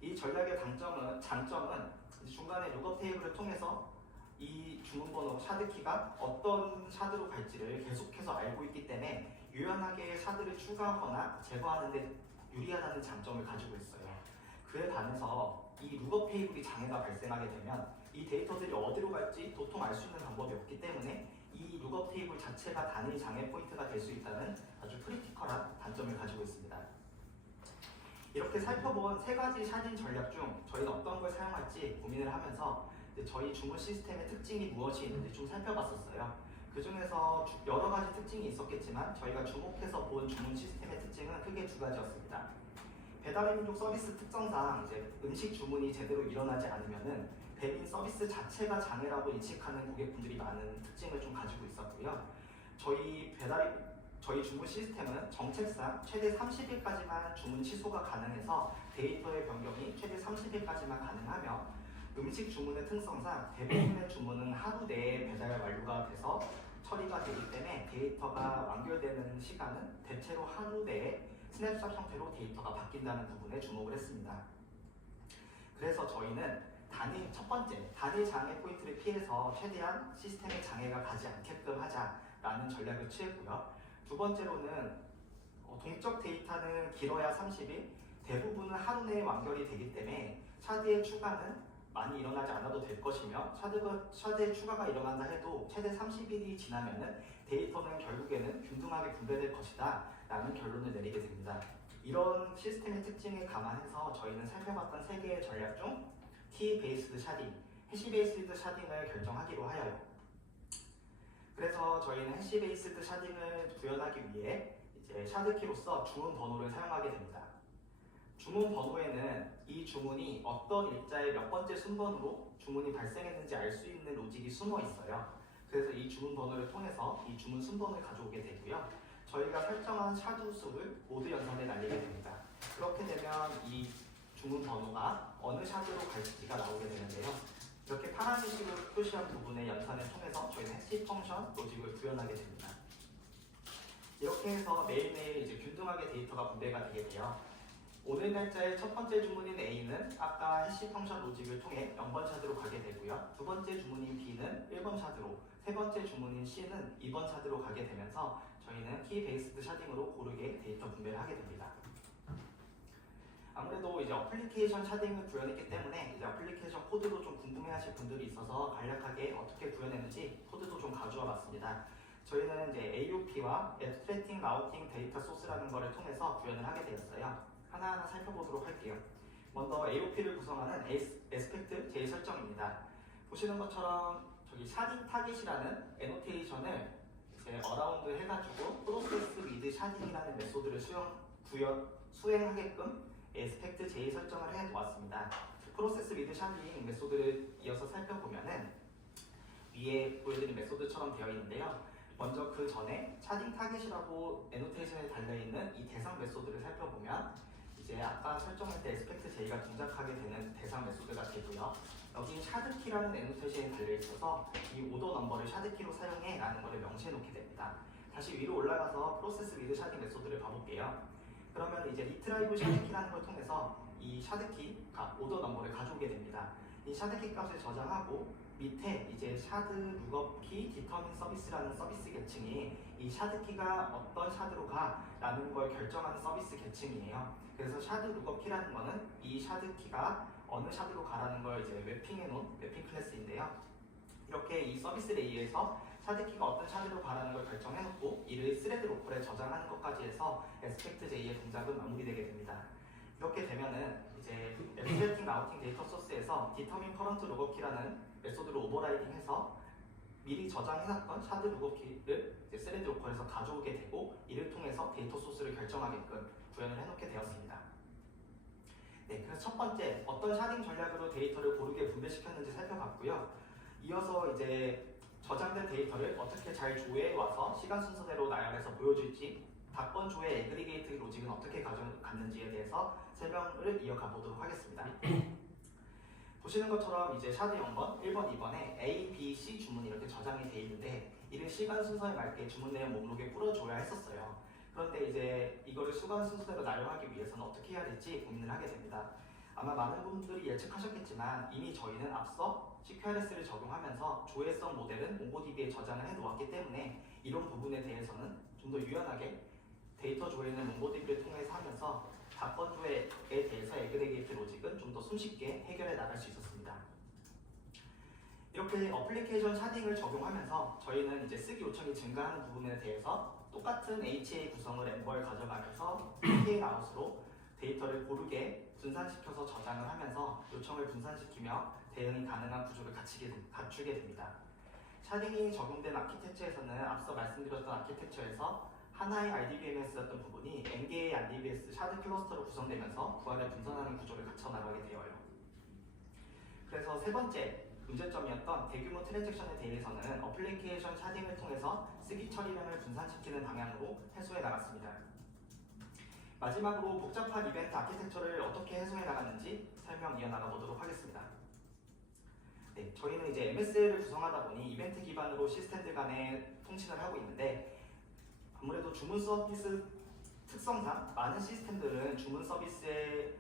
이 전략의 장점은 중간에 룩업 테이블을 통해서 이 주문번호 샤드키가 어떤 샤드로 갈지를 계속해서 알고 있기 때문에 유연하게 샤드를 추가하거나 제거하는 데 유리하다는 장점을 가지고 있어요. 그에 반해서 이 룩업 테이블이 장애가 발생하게 되면 이 데이터들이 어디로 갈지 도통 알 수 있는 방법이 없기 때문에 이 룩업 테이블 자체가 단일 장애 포인트가 될 수 있다는 아주 크리티컬한 단점을 가지고 있습니다. 이렇게 살펴본 세 가지 샤딩 전략 중 저희는 어떤 걸 사용할지 고민을 하면서 저희 주문 시스템의 특징이 무엇이 있는지 좀 살펴봤었어요. 그 중에서 여러 가지 특징이 있었겠지만 저희가 주목해서 본 주문 시스템의 특징은 크게 두 가지였습니다. 배달의 민족 서비스 특성상 이제 음식 주문이 제대로 일어나지 않으면은 배민 서비스 자체가 장애라고 인식하는 고객분들이 많은 특징을 좀 가지고 있었고요. 저희 주문 시스템은 정책상 최대 30일까지만 주문 취소가 가능해서 데이터의 변경이 최대 30일까지만 가능하며 음식 주문의 특성상 대부분의 주문은 하루 내에 배달 완료가 돼서 처리가 되기 때문에 데이터가 완결되는 시간은 대체로 하루 내에 스냅샷 형태로 데이터가 바뀐다는 부분에 주목을 했습니다. 그래서 저희는 첫 번째, 단일 장애 포인트를 피해서 최대한 시스템에 장애가 가지 않게끔 하자라는 전략을 취했고요. 두 번째로는 동적 데이터는 길어야 30일, 대부분은 하루 내에 완결이 되기 때문에 샤드의 추가는 많이 일어나지 않아도 될 것이며 샤드의 추가가 일어난다 해도 최대 30일이 지나면은 데이터는 결국에는 균등하게 분배될 것이다 라는 결론을 내리게 됩니다. 이런 시스템의 특징을 감안해서 저희는 살펴봤던 세 개의 전략 중 키 베이스드 샤딩, 해시 베이스드 샤딩을 결정하기로 하여요. 그래서 저희는 해시 베이스드 샤딩을 구현하기 위해 이제 샤드키로서 주문 번호를 사용하게 됩니다. 주문 번호에는 이 주문이 어떤 일자의 몇 번째 순번으로 주문이 발생했는지 알 수 있는 로직이 숨어 있어요. 그래서 이 주문 번호를 통해서 이 주문 순번을 가져오게 되고요. 저희가 설정한 샤드 수를 모두 연산에 날리게 됩니다. 그렇게 되면 이 주문 번호가 어느 샷으로 갈지가 나오게 되는데요. 이렇게 파란색으로 표시한 부분의 연산을 통해서 저희는 해시 펑션 로직을 구현하게 됩니다. 이렇게 해서 매일매일 이제 균등하게 데이터가 분배가 되게 돼요. 오늘 날짜의 첫 번째 주문인 A는 아까 해시 펑션 로직을 통해 0번 샷으로 가게 되고요. 두 번째 주문인 B는 1번 샷으로, 세 번째 주문인 C는 2번 샷으로 가게 되면서 저희는 키 베이스드 샤딩으로 고르게 데이터 분배를 하게 됩니다. 아무래도 이제 어플리케이션 샤딩을 구현했기 때문에 이제 어플리케이션 코드도 좀 궁금해하실 분들이 있어서 간략하게 어떻게 구현했는지 코드도 좀 가져와 봤습니다. 저희는 이제 AOP와 Abstracting Routing Data Source라는 것을 통해서 구현을 하게 되었어요. 하나하나 살펴보도록 할게요. 먼저 AOP를 구성하는 Aspect J 설정입니다. 보시는 것처럼 저기 샤딩 타깃이라는 애노테이션을 이제 어라운드 해가지고 프로세스 위드 샤딩이라는 메소드를 수행하게끔 Aspect J 설정을 해 놓았습니다. 프로세스 위드 샤딩 메소드를 이어서 살펴보면은 위에 보여드린 메소드처럼 되어 있는데요. 먼저 그 전에 샤딩 타깃이라고 애노테이션에 달려있는 이 대상 메소드를 살펴보면 이제 아까 설정할 때 Aspect J가 동작하게 되는 대상 메소드가 되고요. 여기 샤드키라는 애노테이션이 달려있어서 이 오더 넘버를 샤드키로 사용해 라는 것을 명시해 놓게 됩니다. 다시 위로 올라가서 프로세스 위드 샤딩 메소드를 봐볼게요. 그러면 이제 리트라이브 샤드키라는 걸 통해서 이 샤드키 오더 넘버를 가져오게 됩니다. 이 샤드키 값을 저장하고 밑에 이제 샤드 룩업키 디터민 서비스라는 서비스 계층이 이 샤드키가 어떤 샤드로 가라는 걸 결정하는 서비스 계층이에요. 그래서 샤드 룩업키라는 거는 이 샤드키가 어느 샤드로 가라는 걸 이제 맵핑해 놓은 맵핑 클래스인데요. 이렇게 이 서비스 레이에서 샤드키가 어떤 샤드로 가라는 걸 결정해 놓고 이를 스레드 로컬에 저장하는 것까지 해서 Aspect J의 동작은 마무리되게 됩니다. 이렇게 되면은 이제 Abstracting Routing Data Source에서 Determine Current Logupkey라는 메소드를 오버라이딩해서 미리 저장해놨던 샤드 룩업키를 이제 스레드 로컬에서 가져오게 되고 이를 통해서 데이터 소스를 결정하게끔 구현을 해놓게 되었습니다. 네, 그래서 첫 번째 어떤 샤딩 전략으로 데이터를 고르게 분배시켰는지 살펴봤고요. 이어서 이제 저장된 데이터를 어떻게 잘 조회해 와서 시간 순서대로 나열해서 보여줄지, 답번 조회 애그리게이트 로직은 어떻게 가져갔는지에 대해서 설명을 이어가 보도록 하겠습니다. 보시는 것처럼 이제 샤드 0번, 1번, 2번에 A, B, C 주문이 이렇게 저장이 되어 있는데 이를 시간 순서에 맞게 주문 내용 목록에 뿌려줘야 했었어요. 그런데 이제 이거를 시간 순서대로 나열하기 위해서는 어떻게 해야 될지 고민을 하게 됩니다. 아마 많은 분들이 예측하셨겠지만 이미 저희는 앞서 CQRS를 적용하면서 조회성 모델은 몽고DB에 저장을 해 놓았기 때문에 이런 부분에 대해서는 좀 더 유연하게 데이터 조회는 몽고DB를 통해서 하면서 답번 조회에 대해서 애그리게이트 로직은 좀 더 손쉽게 해결해 나갈 수 있었습니다. 이렇게 어플리케이션 샤딩을 적용하면서 저희는 이제 쓰기 요청이 증가하는 부분에 대해서 똑같은 HA 구성을 엠버에 가져가면서 PK 아웃으로 데이터를 고르게 분산시켜서 저장을 하면서 요청을 분산시키며 대응이 가능한 구조를 갖추게 됩니다. 샤딩이 적용된 아키텍처에서는 앞서 말씀드렸던 아키텍처에서 하나의 RDBMS였던 부분이 N개의 RDBS 샤드 클러스터로 구성되면서 부하를 분산하는 구조를 갖춰 나가게 되어요. 그래서 세 번째 문제점이었던 대규모 트랜잭션에 대해서는 어플리케이션 샤딩을 통해서 쓰기 처리량을 분산시키는 방향으로 해소해 나갔습니다. 마지막으로 복잡한 이벤트 아키텍처를 어떻게 해소해 나갔는지 설명 이어나가 보도록 하겠습니다. 네, 저희는 이제 MSL을 구성하다 보니 이벤트 기반으로 시스템들 간에 통신을 하고 있는데 아무래도 주문 서비스 특성상 많은 시스템들은 주문 서비스에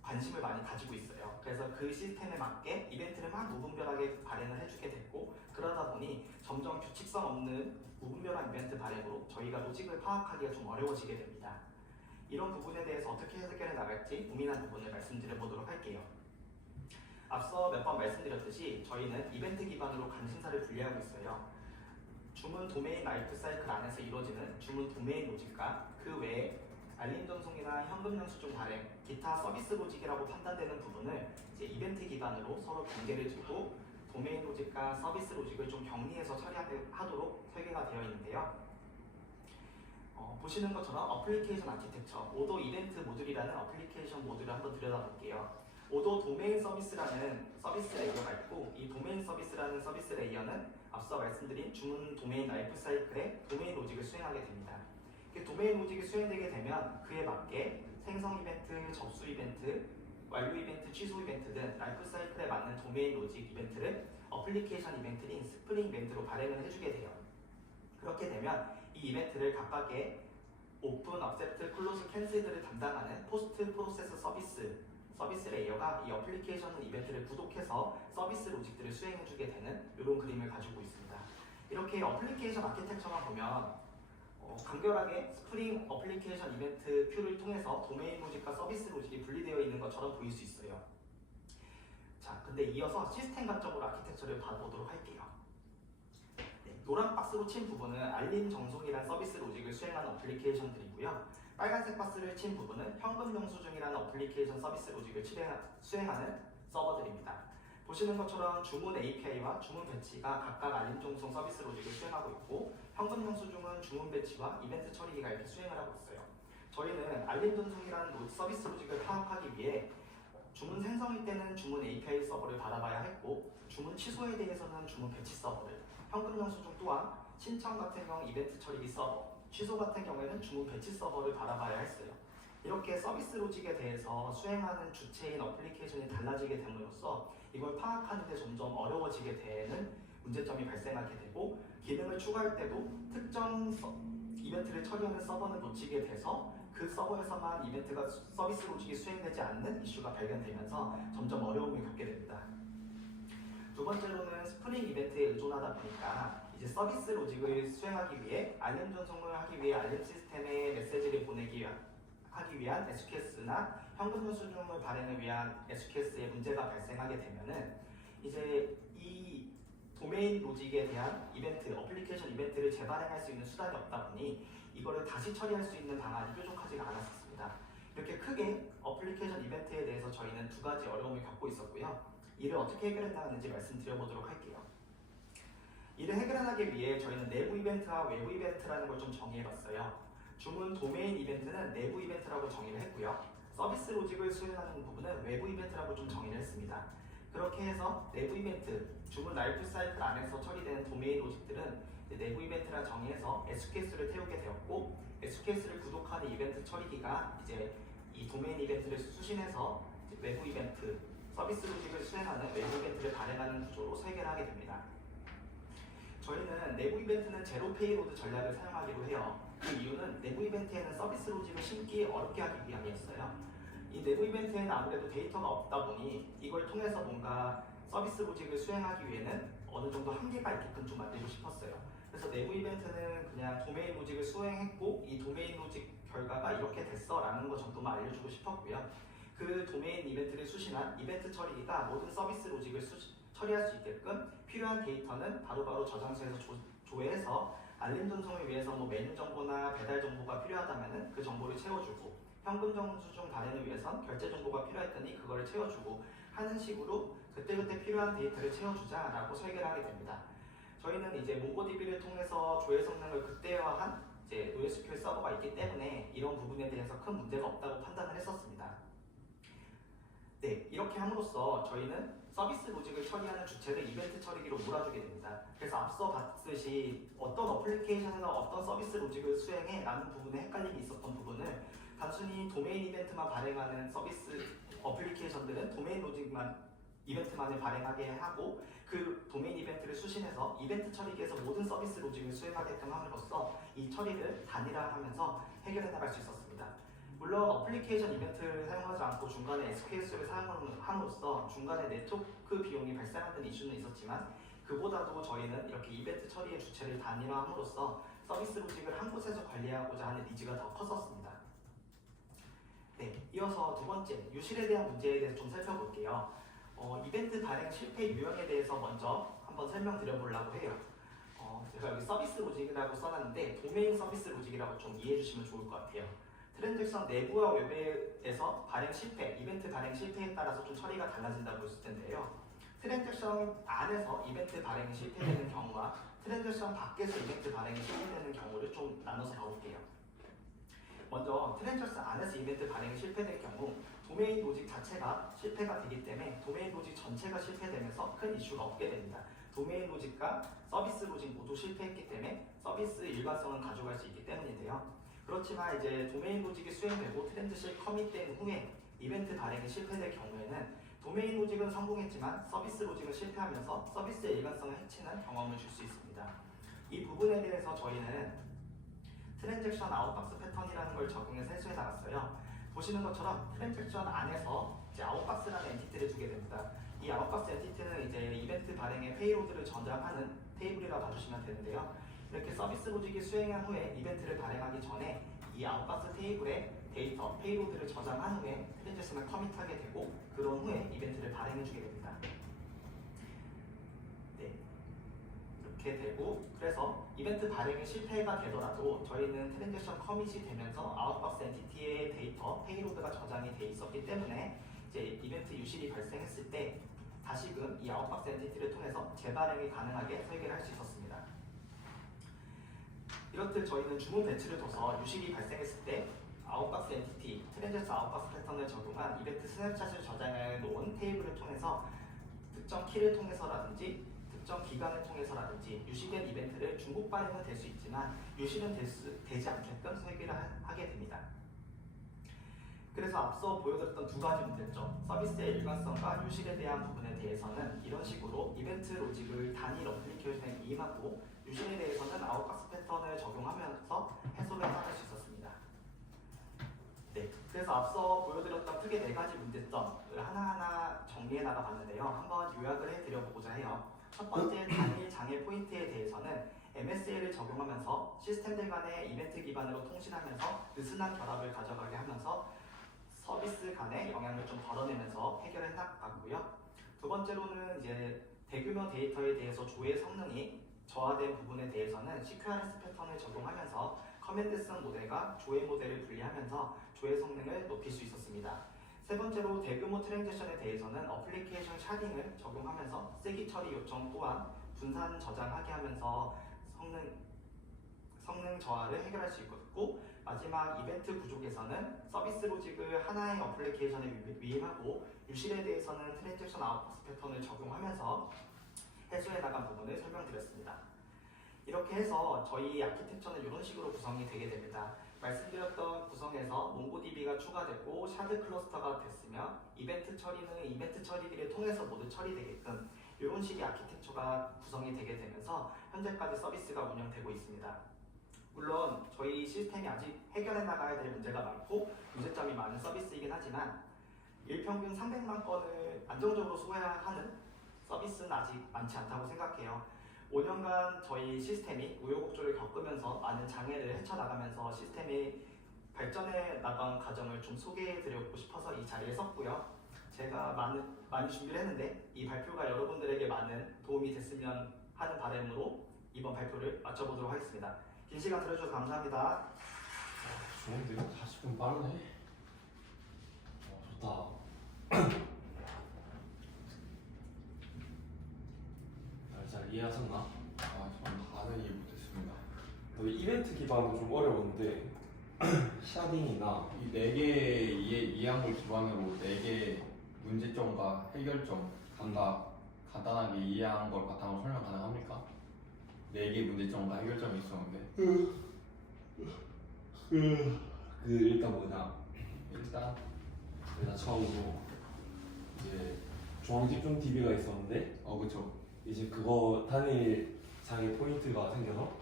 관심을 많이 가지고 있어요. 그래서 그 시스템에 맞게 이벤트를 막 무분별하게 발행을 해주게 됐고 그러다 보니 점점 규칙성 없는 무분별한 이벤트 발행으로 저희가 로직을 파악하기가 좀 어려워지게 됩니다. 이런 부분에 대해서 어떻게 해결해 나갈지 고민한 부분을 말씀드려 보도록 할게요. 앞서 몇 번 말씀드렸듯이 저희는 이벤트 기반으로 관심사를 분리하고 있어요. 주문 도메인 라이프 사이클 안에서 이루어지는 주문 도메인 로직과 그 외에 알림 전송이나 현금 영수증 발행, 기타 서비스 로직이라고 판단되는 부분을 이제 이벤트 기반으로 서로 경계를 두고 도메인 로직과 서비스 로직을 좀 정리해서 처리하도록 설계가 되어 있는데요. 보시는 것처럼 어플리케이션 아키텍처, 오더 이벤트 모듈이라는 어플리케이션 모듈을 한번 들여다볼게요. 오더 도메인 서비스라는 서비스 레이어가 있고 이 도메인 서비스라는 서비스 레이어는 앞서 말씀드린 주문 도메인 라이프 사이클에 도메인 로직을 수행하게 됩니다. 도메인 로직이 수행되게 되면 그에 맞게 생성 이벤트, 접수 이벤트, 완료 이벤트, 취소 이벤트 등 라이프 사이클에 맞는 도메인 로직 이벤트를 어플리케이션 이벤트인 스프링 이벤트로 발행을 해주게 돼요. 그렇게 되면 이 이벤트를 각각의 오픈, 액셉트, 클로즈, 캔슬들을 담당하는 포스트 프로세스 서비스 레이어가 이 어플리케이션 이벤트를 구독해서 서비스 로직들을 수행해주게 되는 이런 그림을 가지고 있습니다. 이렇게 어플리케이션 아키텍처만 보면 간결하게 스프링 어플리케이션 이벤트 큐를 통해서 도메인 로직과 서비스 로직이 분리되어 있는 것처럼 보일 수 있어요. 자, 근데 이어서 시스템 관점으로 아키텍처를 봐보도록 할게요. 노란 박스로 친 부분은 알림 정송이라는 서비스 로직을 수행하는 어플리케이션들이고요. 빨간색 박스를 친 부분은 현금 영수증이라는 어플리케이션 서비스 로직을 수행하는 서버들입니다. 보시는 것처럼 주문 API와 주문 배치가 각각 알림 정송 서비스 로직을 수행하고 있고, 현금 영수증은 주문 배치와 이벤트 처리기가 이렇게 수행을 하고 있어요. 저희는 알림 전송이라는 서비스 로직을 파악하기 위해 주문 생성일 때는 주문 API 서버를 받아봐야 했고, 주문 취소에 대해서는 주문 배치 서버를, 현금 영수증 또한 신청 같은 경우 이벤트 처리기 서버, 취소 같은 경우에는 주문 배치 서버를 받아봐야 했어요. 이렇게 서비스 로직에 대해서 수행하는 주체인 어플리케이션이 달라지게 됨으로써 이걸 파악하는 데 점점 어려워지게 되는 문제점이 발생하게 되고, 기능을 추가할 때도 특정 이벤트를 처리하는 서버는 놓치게 돼서 그 서버에서만 이벤트가 서비스 로직이 수행되지 않는 이슈가 발견되면서 점점 어려움을 겪게 됩니다. 두 번째로는 스프링 이벤트에 의존하다 보니까 이제 서비스 로직을 수행하기 위해 알림 전송을 하기 위해 알림 시스템에 메시지를 하기 위한 SQS나 현금 영수증을 발행을 위한 SQS에 문제가 발생하게 되면은 이제 이 도메인 로직에 대한 이벤트, 어플리케이션 이벤트를 재발행할 수 있는 수단이 없다 보니 이거를 다시 처리할 수 있는 방안이 뾰족하지가 않았었습니다. 이렇게 크게 어플리케이션 이벤트에 대해서 저희는 두 가지 어려움을 겪고 있었고요. 이를 어떻게 해결했나는지 말씀드려보도록 할게요. 이를 해결하기 위해 저희는 내부 이벤트와 외부 이벤트라는 걸 좀 정의해봤어요. 주문 도메인 이벤트는 내부 이벤트라고 정의를 했고요. 서비스 로직을 수행하는 부분은 외부 이벤트라고 좀 정의를 했습니다. 그렇게 해서 내부 이벤트, 주문 라이프 사이클 안에서 처리되는 도메인 로직들은 내부 이벤트라 정의해서 SQS를 태우게 되었고, SQS를 구독하는 이벤트 처리기가 이제 이 도메인 이벤트를 수신해서 외부 이벤트, 서비스 로직을 수행하는 외부 이벤트를 발행하는 구조로 설계를 하게 됩니다. 저희는 내부 이벤트는 제로 페이로드 전략을 사용하기로 해요. 그 이유는 내부 이벤트에는 서비스 로직을 심기 어렵게 하기 위함이었어요. 이 내부 이벤트에는 아무래도 데이터가 없다 보니 이걸 통해서 뭔가 서비스 로직을 수행하기 위해는 어느 정도 한계가 있게끔 좀 만들고 싶었어요. 그래서 내부 이벤트는 그냥 도메인 로직을 수행했고 이 도메인 로직 결과가 이렇게 됐어 라는 것 정도만 알려주고 싶었고요. 그 도메인 이벤트를 수신한 이벤트 처리기가 모든 서비스 로직을 처리할 수 있게끔 필요한 데이터는 바로바로 저장소에서 조회해서 알림 전송을 위해서 메뉴 정보나 배달 정보가 필요하다면 그 정보를 채워주고, 현금 영수증 발행을 위해선 결제 정보가 필요했더니 그거를 채워주고 하는 식으로 그때그때 필요한 데이터를 채워주자라고 설계를 하게 됩니다. 저희는 이제 몽고DB를 통해서 조회 성능을 극대화한 이제 NoSQL 서버가 있기 때문에 이런 부분에 대해서 큰 문제가 없다고 판단을 했었습니다. 네, 이렇게 함으로써 저희는 서비스 로직을 처리하는 주체를 이벤트 처리기로 몰아주게 됩니다. 그래서 앞서 봤듯이 어떤 어플리케이션이나 어떤 서비스 로직을 수행해 라는 부분에 헷갈림이 있었던 부분을 단순히 도메인 이벤트만 발행하는 서비스 어플리케이션들은 도메인 로직만 이벤트만을 발행하게 하고, 그 도메인 이벤트를 수신해서 이벤트 처리기에서 모든 서비스 로직을 수행하게끔 함으로써 이 처리를 단일화하면서 해결해 나갈 수 있었습니다. 물론 어플리케이션 이벤트를 사용하지 않고 중간에 SQS를 사용함으로써 중간에 네트워크 비용이 발생하는 이슈는 있었지만, 그보다도 저희는 이렇게 이벤트 처리의 주체를 단일화함으로써 서비스 로직을 한 곳에서 관리하고자 하는 니즈가 더 컸었습니다. 네, 이어서 두 번째, 유실에 대한 문제에 대해서 좀 살펴볼게요. 이벤트 발행 실패 유형에 대해서 먼저 한번 설명드려보려고 해요. 제가 여기 서비스 로직이라고 써놨는데 도메인 서비스 로직이라고 좀 이해해 주시면 좋을 것 같아요. 트랜잭션 내부와 외부에서 발행 실패, 이벤트 발행 실패에 따라서 좀 처리가 달라진다고 했을 텐데요. 트랜잭션 안에서 이벤트 발행이 실패되는 경우와 트랜잭션 밖에서 이벤트 발행이 실패되는 경우를 좀 나눠서 봐볼게요. 먼저 트랜잭션 안에서 이벤트 발행이 실패될 경우 도메인 로직 자체가 실패가 되기 때문에 도메인 로직 전체가 실패되면서 큰 이슈가 없게 됩니다. 도메인 로직과 서비스 로직 모두 실패했기 때문에 서비스 일관성은 가져갈 수 있기 때문인데요. 그렇지만 이제 도메인 로직이 수행되고 트랜지션 커밋된 후에 이벤트 발행이 실패될 경우에는 도메인 로직은 성공했지만 서비스 로직은 실패하면서 서비스의 일관성을 해치는 경험을 줄 수 있습니다. 이 부분에 대해서 저희는 트랜잭션 아웃박스 패턴이라는 걸 적용해서 해소해 나갔어요. 보시는 것처럼 트랜잭션 안에서 이제 아웃박스라는 엔티티를 두게 됩니다. 이 아웃박스 엔티티는 이제 이벤트 발행의 페이로드를 저장하는 테이블이라 봐주시면 되는데요. 이렇게 서비스 로직이 수행한 후에 이벤트를 발행하기 전에 이 아웃박스 테이블에 데이터, 페이로드를 저장한 후에 트랜잭션을 커밋하게 되고 그런 후에 이벤트를 발행해주게 됩니다. 네, 이렇게 되고 그래서 이벤트 발행이 실패가 되더라도 저희는 트랜잭션 커밋이 되면서 아웃박스 엔티티의 데이터, 페이로드가 저장이 돼 있었기 때문에 이제 이벤트 유실이 발생했을 때 다시금 이 아웃박스 엔티티를 통해서 재발행이 가능하게 설계를 할 수 있었습니다. 이렇듯 저희는 주문 배치를 둬서 유실이 발생했을 때 아웃박스 엔티티, 트랜잭션 아웃박스 패턴을 적용한 이벤트 스냅샷을 저장해 놓은 테이블을 통해서 특정 키를 통해서라든지 특정 기간을 통해서라든지 유실된 이벤트를 중복 발행은 될 수 있지만 유실은 되지 않게끔 설계를 하게 됩니다. 그래서 앞서 보여드렸던 두 가지 문제점, 서비스의 일관성과 유실에 대한 부분에 대해서는 이런 식으로 이벤트 로직을 단일 어플리케이션에 위임하고 유실에 대해서는 아웃박스 패턴을 적용하면서 해소를 나갈 수 있었습니다. 네, 그래서 앞서 보여드렸던 크게 네 가지 문제점을 하나하나 정리해 나가봤는데요. 한번 요약을 해드려보고자 해요. 첫 번째, 단일 장애 포인트에 대해서는 MSA를 적용하면서 시스템들 간의 이벤트 기반으로 통신하면서 느슨한 결합을 가져가게 하면서 서비스 간의 영향을 좀 덜어내면서 해결해 나갔고요. 두 번째로는 이제 대규모 데이터에 대해서 조회 성능이 저하된 부분에 대해서는 CQRS 패턴을 적용하면서 커맨드성 모델과 조회 모델을 분리하면서 조회 성능을 높일 수 있었습니다. 세 번째로 대규모 트랜잭션에 대해서는 어플리케이션 샤딩을 적용하면서 세기 처리 요청 또한 분산 저장하게 하면서 성능 저하를 해결할 수 있고, 마지막 이벤트 부족에서는 서비스 로직을 하나의 어플리케이션에 위임하고 유실에 대해서는 트랜잭션 아웃박스 패턴을 적용하면서 해소해 나간 부분을 설명드렸습니다. 이렇게 해서 저희 아키텍처는 이런 식으로 구성이 되게 됩니다. 말씀드렸던 구성에서 몽고DB가 추가되고 샤드 클러스터가 됐으며 이벤트 처리는 이벤트 처리기를 통해서 모두 처리되게끔 이런 식의 아키텍처가 구성이 되게 되면서 현재까지 서비스가 운영되고 있습니다. 물론 저희 시스템이 아직 해결해 나가야 될 문제가 많고 문제점이 많은 서비스이긴 하지만 일평균 300만 건을 안정적으로 소화하는 서비스는 아직 많지 않다고 생각해요. 5년간 저희 시스템이 우여곡절을 겪으면서 많은 장애를 헤쳐나가면서 시스템이 발전해 나간 과정을 좀 소개해 드리고 싶어서 이 자리에 섰고요. 제가 많이 준비를 했는데 이 발표가 여러분들에게 많은 도움이 됐으면 하는 바람으로 이번 발표를 마쳐보도록 하겠습니다. 긴 시간 들어주셔서 감사합니다. 좋은데요? 40분 빠르네. 좋다. 잘 이해하셨나? 아, 저는 다들 이해 못했습니다. 이벤트 기반은 좀 어려운데 샤딩이나 이 4개 이해한 걸 기반으로 4개 문제점과 해결점 각각 간단하게 이해한 걸 바탕으로 설명 가능합니까? 4개 문제점과 해결점이 있었는데 일단 뭐냐, 일단 처음으로 이제 중앙집중 DB가 있었는데 그쵸. 이제 그거 단일 장애 포인트가 생겨서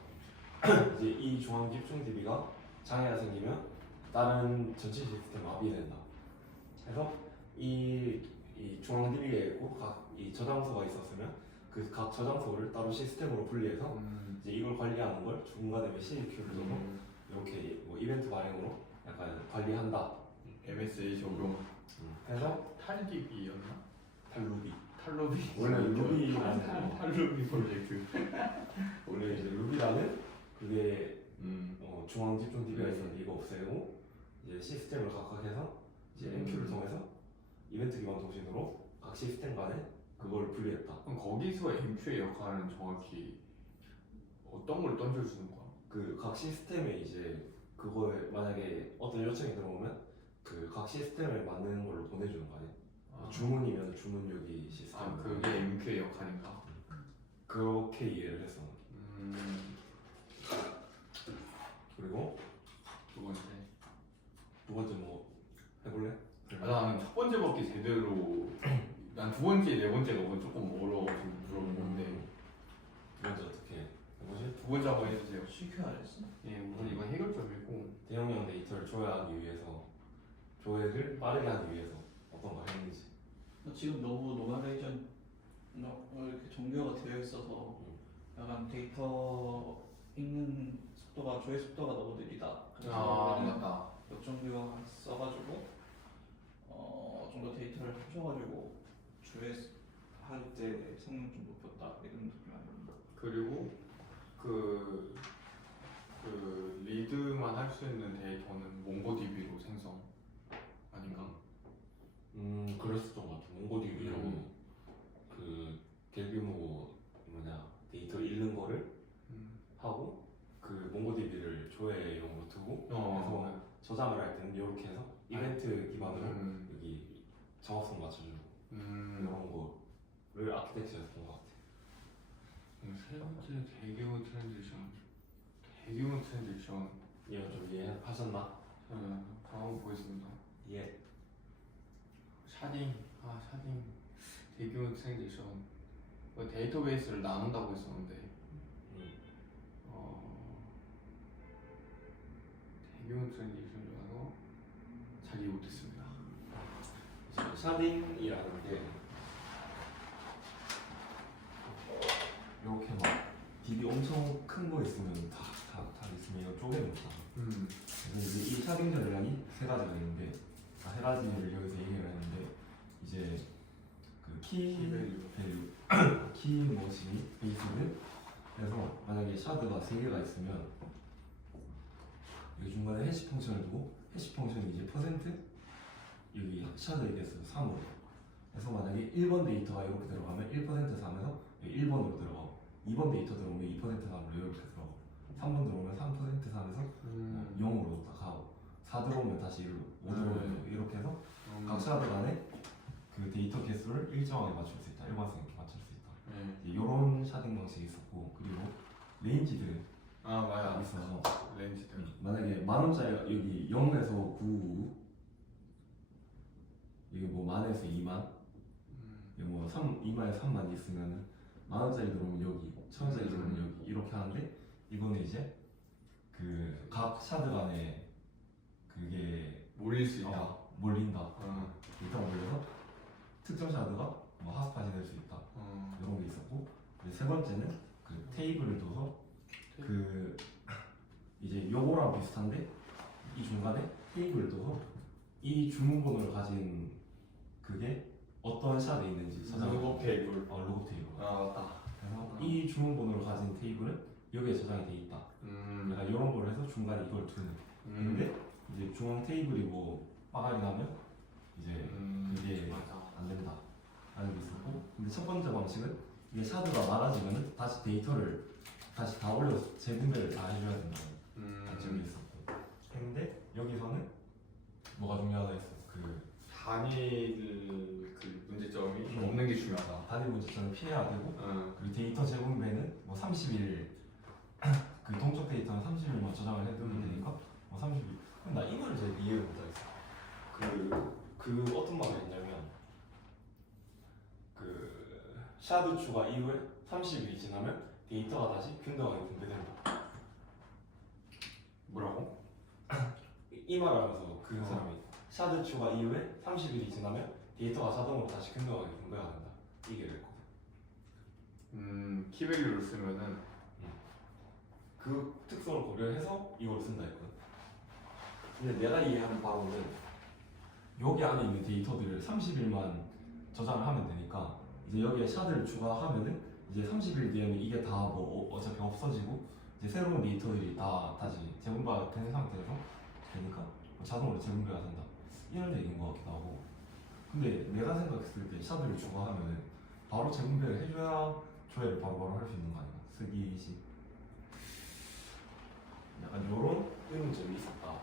이제 이 중앙집중 DB가 장애가 생기면 다른 전체 시스템 마비된다. 그래서 이 중앙 DB가 있고 각 이 저장소가 있었으면 그 각 저장소를 따로 시스템으로 분리해서 이제 이걸 관리하는 걸 중간에 CQ를 줘서 이렇게 뭐 이벤트 발행으로 약간 관리한다. MSA 적용. 그래서 탈DB였나? 탈루비. 탈루비. 원래 루비라는 탈루비 프로젝트. 원래 이제 루비라는 그게 음. 중앙 집중 DB가 있었는데 이거 없애고 이제 시스템을 각각 해서 이제 MQ를 통해서 이벤트 기반 통신으로 각 시스템 간에 그걸 분리했다. 그럼 거기서 MQ의 역할은 정확히 어떤 걸 던져주는 거야? 그 각 시스템에 이제 그거에 만약에 어떤 요청이 들어오면 그 각 시스템에 맞는 걸로 보내주는 거 아니야? 주문이면 주문 여기 시스템. 그게 MQ의 역할인가? 그렇게 이해를 했어. 두 그리고 번째. 두 번째 뭐 해볼래? 나는 첫 번째밖에 제대로 난 두 번째, 네 번째가 조금 어려워가지고 물어본 건데 두 번째 어떻게 뭐지? 두 번째 한번 해주세요. CQ 안 했어? 예, 우선 이건 해결점이고 대용량 데이터를 조회하기 위해서 조회를 빠르게 하기 위해서 어떤 걸 했는지. 지금 너무 노멀레이션 이렇게 정교화가 되어 있어서 약간 데이터 읽는 속도가 조회 속도가 너무 느리다. 그래서 우리는 맞다. 역정교화 써가지고 좀 더 데이터를 하셔가지고 조회할 때 성능 좀 높였다 이런 느낌 아닙니까? 그리고 그 리드만 할 수 있는 데이터는 몽고DB로 생성 아닌가? 그랬었던 것 같아. 몽고DB로 음. 그 대규모 데이터 읽는 거를 하고 그 몽고DB를 조회용으로 두고 그래서 저장을 할 때는 이렇게 해서 이벤트 기반으로 여기 정확성 맞춰주고 이런 거를 아키텍처에서 본 것 같아. 세 번째 대규모 트랜지션. 대규모 트랜지션. 이건 좀 이해하셨나? 한번 보겠습니다. 예. 샤딩. 샤딩. 대규모 트랜지션. 데이터베이스를 나눈다고 했었는데 대규모 트랜지션이라서 잘 이해 못했습니다. 샤딩이라는 게 이렇게 막 DB 엄청 큰 거 있으면 다 있으면 이거 쪼개는 거다. 그래서 이제 이 샤딩 전략이 세 가지가 있는데 세 가지를 여기서 얘기를 했는데 이제 그 키 밸류, 키 뭐시 베이스는 그래서 만약에 샤드가 세 개가 있으면 여기 중간에 해시 펑션을 두고 해시 펑션이 이제 퍼센트 여기 샤드에 대해서 3으로 그래서 만약에 1번 데이터가 이렇게 들어가면 1% 3에서 1번으로 들어가고 2번 데이터 들어오면 2% 3으로 이렇게 들어가고 3번 들어오면 3% 3에서 0으로 딱 가고 4 들어오면 다시 1로 5 들어오면 이렇게 해서 각 샤드 간에 그 데이터 개수를 일정하게 맞출 수 있다. 일관성 있게 맞출 수 있다. 이런 샤딩 방식이 있었고 그리고 레인지들 맞아. 있어서 렌즈들. 만약에 10,000원짜리 여기 0에서 9 이게 뭐 만에서 2만 이게 뭐 2만에 3만 있으면 10,000원짜리 들어오면 여기 1,000원짜리 들어오면 여기 이렇게 하는데 이거는 이제 그 각 샤드 간에 그게 몰릴 수 있다. 몰린다. 데이터가 몰려서 특정 샤드가 뭐 핫스팟이 될 수 있다. 이런 게 있었고 이제 세 번째는 그 테이블을 둬서 그 이제 요거랑 비슷한데 이 중간에 테이블을 둬서 이 주문번호를 가진 그게 어떤 샤드에 있는지 찾아보고 로고 테이블. 로고 테이블. 맞다. 그래서 이 주문번호를 가진 테이블은 여기에 저장이 돼 있다. 약간 이런 걸 해서 중간에 이걸 두는. 근데 이제 중앙 테이블이 뭐 빠가리 나면 이제 그게 맞아. 안 된다 하는 게 있었고 근데 첫 번째 방식은 이게 샤드가 많아지면 다시 데이터를 다시 다 올려서 재분배를 다 해줘야 된다는 단점이 있었고 근데 여기서는 뭐가 중요하다 했어 그 단일 그 문제점이 없는 게 중요하다. 단일 문제점을 피해야 되고 그리고 데이터 재분배는 뭐 30일 그 동적 데이터는 30일만 저장을 해두면 되니까 뭐 30일 그럼 나 이 말을 잘 이해를 못하겠어 그 어떤 말이 있냐면 그 샤드 추가 이후에 30일이 지나면 데이터가 다시 균등하게 분배된다. 뭐라고? 이 말을 하면서 그 사람이 샤드 추가 이후에 30일이 지나면 데이터가 자동으로 다시 균등하게 분배가 된다. 얘기를 했거든. 키밸류를 쓰면은 그 특성을 고려해서 이걸 쓴다 했거든. 근데 내가 이해하는 바로는 여기 안에 있는 데이터들을 30일만 저장을 하면 되니까 이제 여기에 샤드를 추가하면은 이제 30일 뒤에는 이게 다 뭐 어차피 없어지고 이제 새로운 데이터들이 다 다시 재분배가 된 상태에서 되니까 뭐 자동으로 재분배가 된다 이런 얘기인 것 같기도 하고 근데 내가 생각했을 때 샤드를 추가하면은 바로 재분배를 해줘야 조회를 바로바로 할 수 있는 거 아닌가 쓰기식 약간 요런 의문점이 있었다.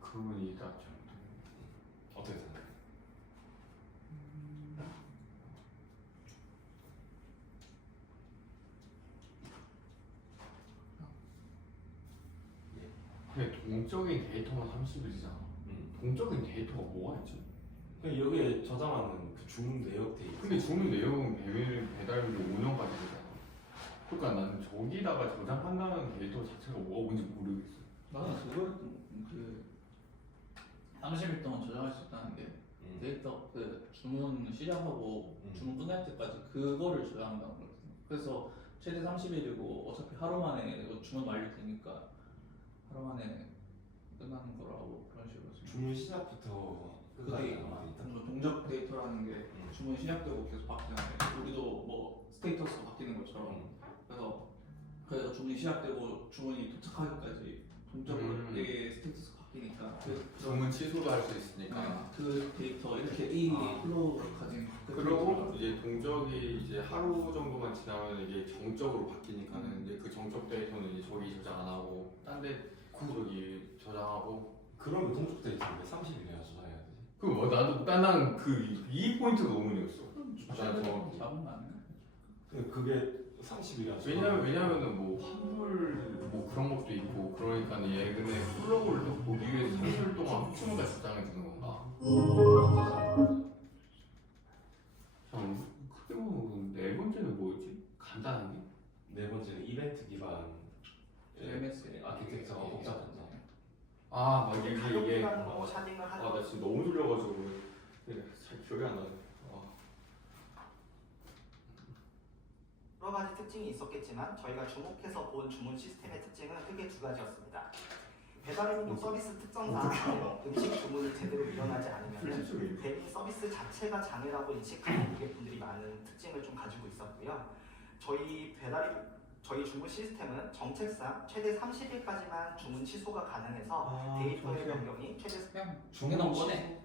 그분이 있다. 어떻게 생각해? 근데 동적인 데이터만 30일이잖아. 동적인 데이터가 뭐가 있지? 그냥 여기에 저장하는 그 주문 내역 데이터. 근데 주문 내용은 배달비 5년까지 되잖아. 그러니까 나는 저기다가 저장한다는 데이터 자체가 뭐가 뭔지 모르겠어. 나는 그거였던 그 30일 동안 저장할 수 있다는 게 데이터 그 주문 시작하고 주문 끝날 때까지 그거를 저장한다고 그랬거든. 그래서 최대 30일이고 어차피 하루 만에 이거 주문 완료되니까 하루 만에 끝나는 거라고 그런 식으로 했어요. 주문 시작부터 그 끝까지 데이터, 남아 있다. 동적 데이터라는 게 주문 시작되고 계속 바뀌는데 우리도 뭐 스테이터스가 바뀌는 것처럼 그래서 주문이 시작되고 주문이 도착하기까지 동적으로 되게 스테이터스가 바뀌니까 주문 취소도 할 수 있으니까. 그 데이터 이렇게 이 플로우를 가진 그리고 이제 동적이 이제 하루 정도만 지나면 이게 정적으로 바뀌니까는 이제 그 정적 데이터는 이제 저기 저장 안 하고 딴데 저기 저장하고. 그러면 동적 데이터인데 30일이나 저장해야 되지. 뭐 나도 나는 이 포인트가 의문이었어. 난 정확히. 잡은 거 아니야? 근데 그게 30일이나 왜냐면은 뭐 환불 뭐 그런 것도 있고 그러니까 예근에 플러그를 또 보기 위해서 30일 동안 혹시나 저장해 두는 건가? 참 크게 보면 네 번째는 뭐였지? 간단한 게? 네 번째는 이벤트 기반 MS 아키텍처가 복잡하다. 아 맞아 이게 가격이라는 거 샤딩을 하는 나 지금 너무 졸려가지고 잘 기억이 안 나네. 여러 가지 특징이 있었겠지만 저희가 주목해서 본 주문 시스템의 특징은 크게 두 가지였습니다. 배달의민족 서비스 특성상 음식 주문이 제대로 일어나지 않으면 대리 서비스 자체가 장애라고 인식하는 고객분들이 많은 특징을 좀 가지고 있었고요. 저희 주문 시스템은 정책상 최대 30일까지만 주문 취소가 가능해서 데이터의 변경이 최대 그냥 주문한 거네.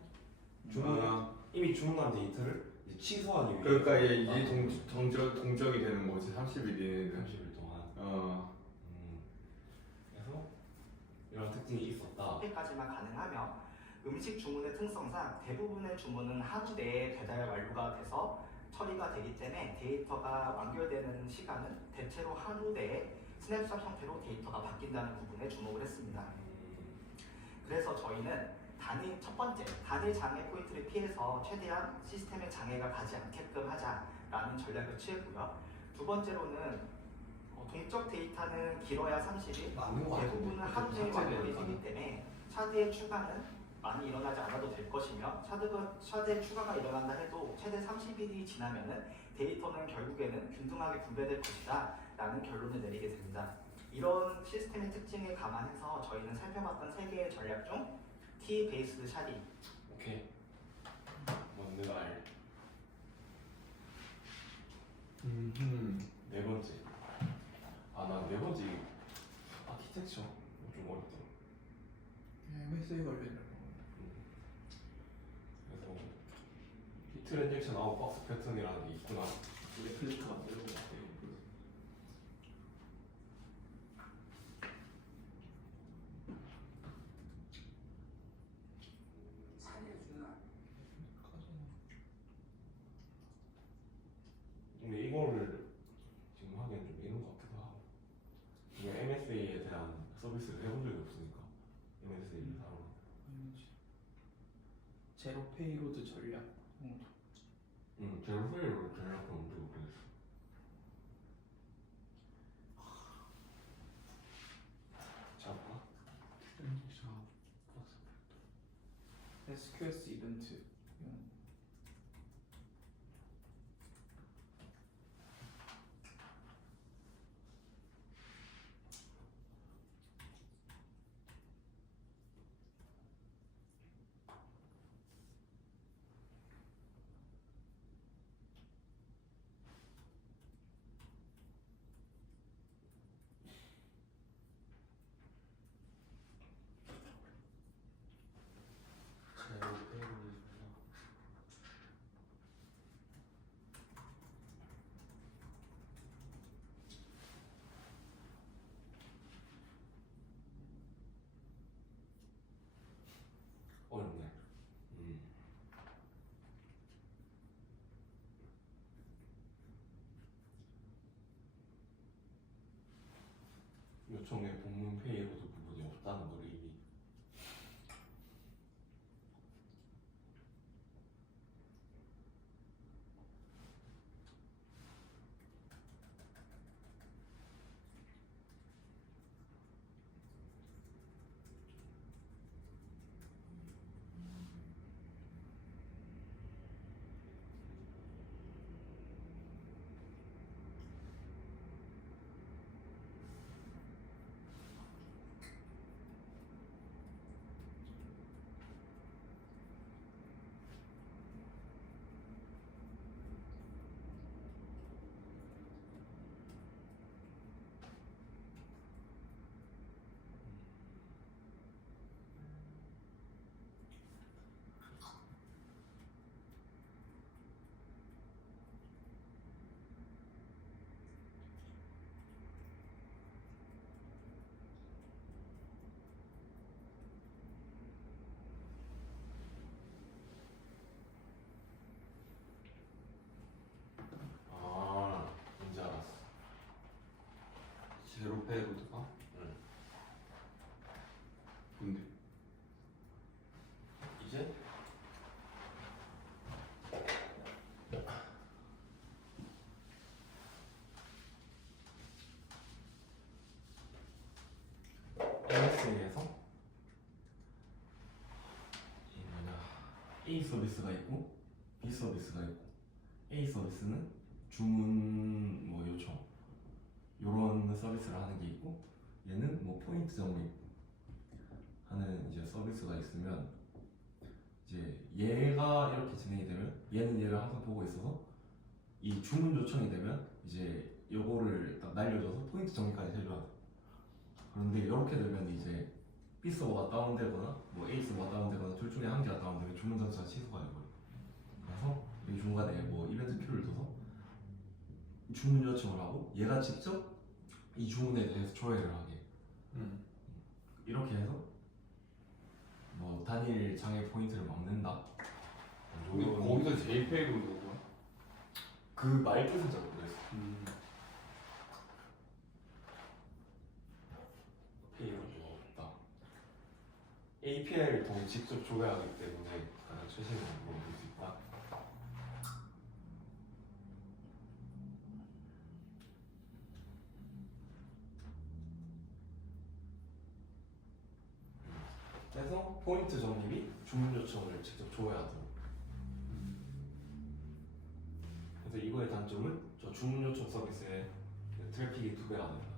이미 주문한 데이터를 이제 취소하기 위해. 그러니까 이게 동적이 되는 거지 30일이 30일 동안. 그래서 이런 특징이 있었다. 30일까지만 가능하며 음식 주문의 특성상 대부분의 주문은 하루 내에 배달 완료가 돼서 처리가 되기 때문에 데이터가 완결되는 시간은 대체로 하루 내에 스냅샷 형태로 데이터가 바뀐다는 부분에 주목을 했습니다. 그래서 저희는 첫 번째, 단일 장애 포인트를 피해서 최대한 시스템에 장애가 가지 않게끔 하자라는 전략을 취했고요. 두 번째로는 동적 데이터는 길어야 30일, 맞는 거 대부분은 같은데. 하루 내에 완료가 되기 때문에 차드의 추가는 많이 일어나지 않아도 될 것이며 차드의 추가가 일어난다 해도 최대 30일이 지나면은 데이터는 결국에는 균등하게 분배될 것이다 라는 결론을 내리게 됩니다. 이런 시스템의 특징을 감안해서 저희는 살펴봤던 3개의 전략 중 T 베이스드 샤딩 오케이. 뭔가 알. 네 번째. 나 네 번째 아키텍처 좀 어렵더라. MS에 걸리는 그래서 히트 인젝션 아웃 박스 패턴이라는 게 있구나. 레플리카 만들고 있어요. 근데 이거를 지금 하기엔 좀 이른 것 같기도 하고. 이게 MSA에 대한 서비스를 해본 적이 없으니까 MSA를 다루고. 제로 페이로드 전략. 제로페이로 전략도 엄청 그랬어. 잡을까? SQS 이벤트. 어렵네. 요청에 본문 페이로드 부분이 없다는 걸 이미 페이로드가? 근데 이제 MS에서 A 서비스가 있고 B 서비스가 있고 A 서비스는 주문 뭐 요청 요런 서비스를 하는 게 있고 얘는 뭐 포인트 적립 하는 이제 서비스가 있으면 이제 얘가 이렇게 진행이 되면 얘는 얘를 항상 보고 있어서 이 주문 요청이 되면 이제 요거를 딱 날려줘서 포인트 정리까지 해줘야 돼. 그런데 이렇게 되면 이제 B 서버가 다운되거나 뭐 A 서버가 다운되거나 둘 중에 한 개가 다운되면 주문 전체가 취소가 돼버려. 그래서 이 중간에 뭐 이벤트 큐를 둬서 주문 요청을 하고 얘가 직접 이 주문에 대해서 조회를 하게. 이렇게 해서 뭐 단일 장애 포인트를 막는다. 근데 거기서 제일 페이로드가 그 말뜻은 잘 모르겠어. 페이로드가 없다. API를 통해 직접 조회하기 때문에 가장 최신으로 볼 수 있다. 그래서 포인트 적립이 주문 요청을 직접 조회하도록. 그래서 이거의 단점은 저 주문 요청 서비스에 트래픽이 2배가 된다.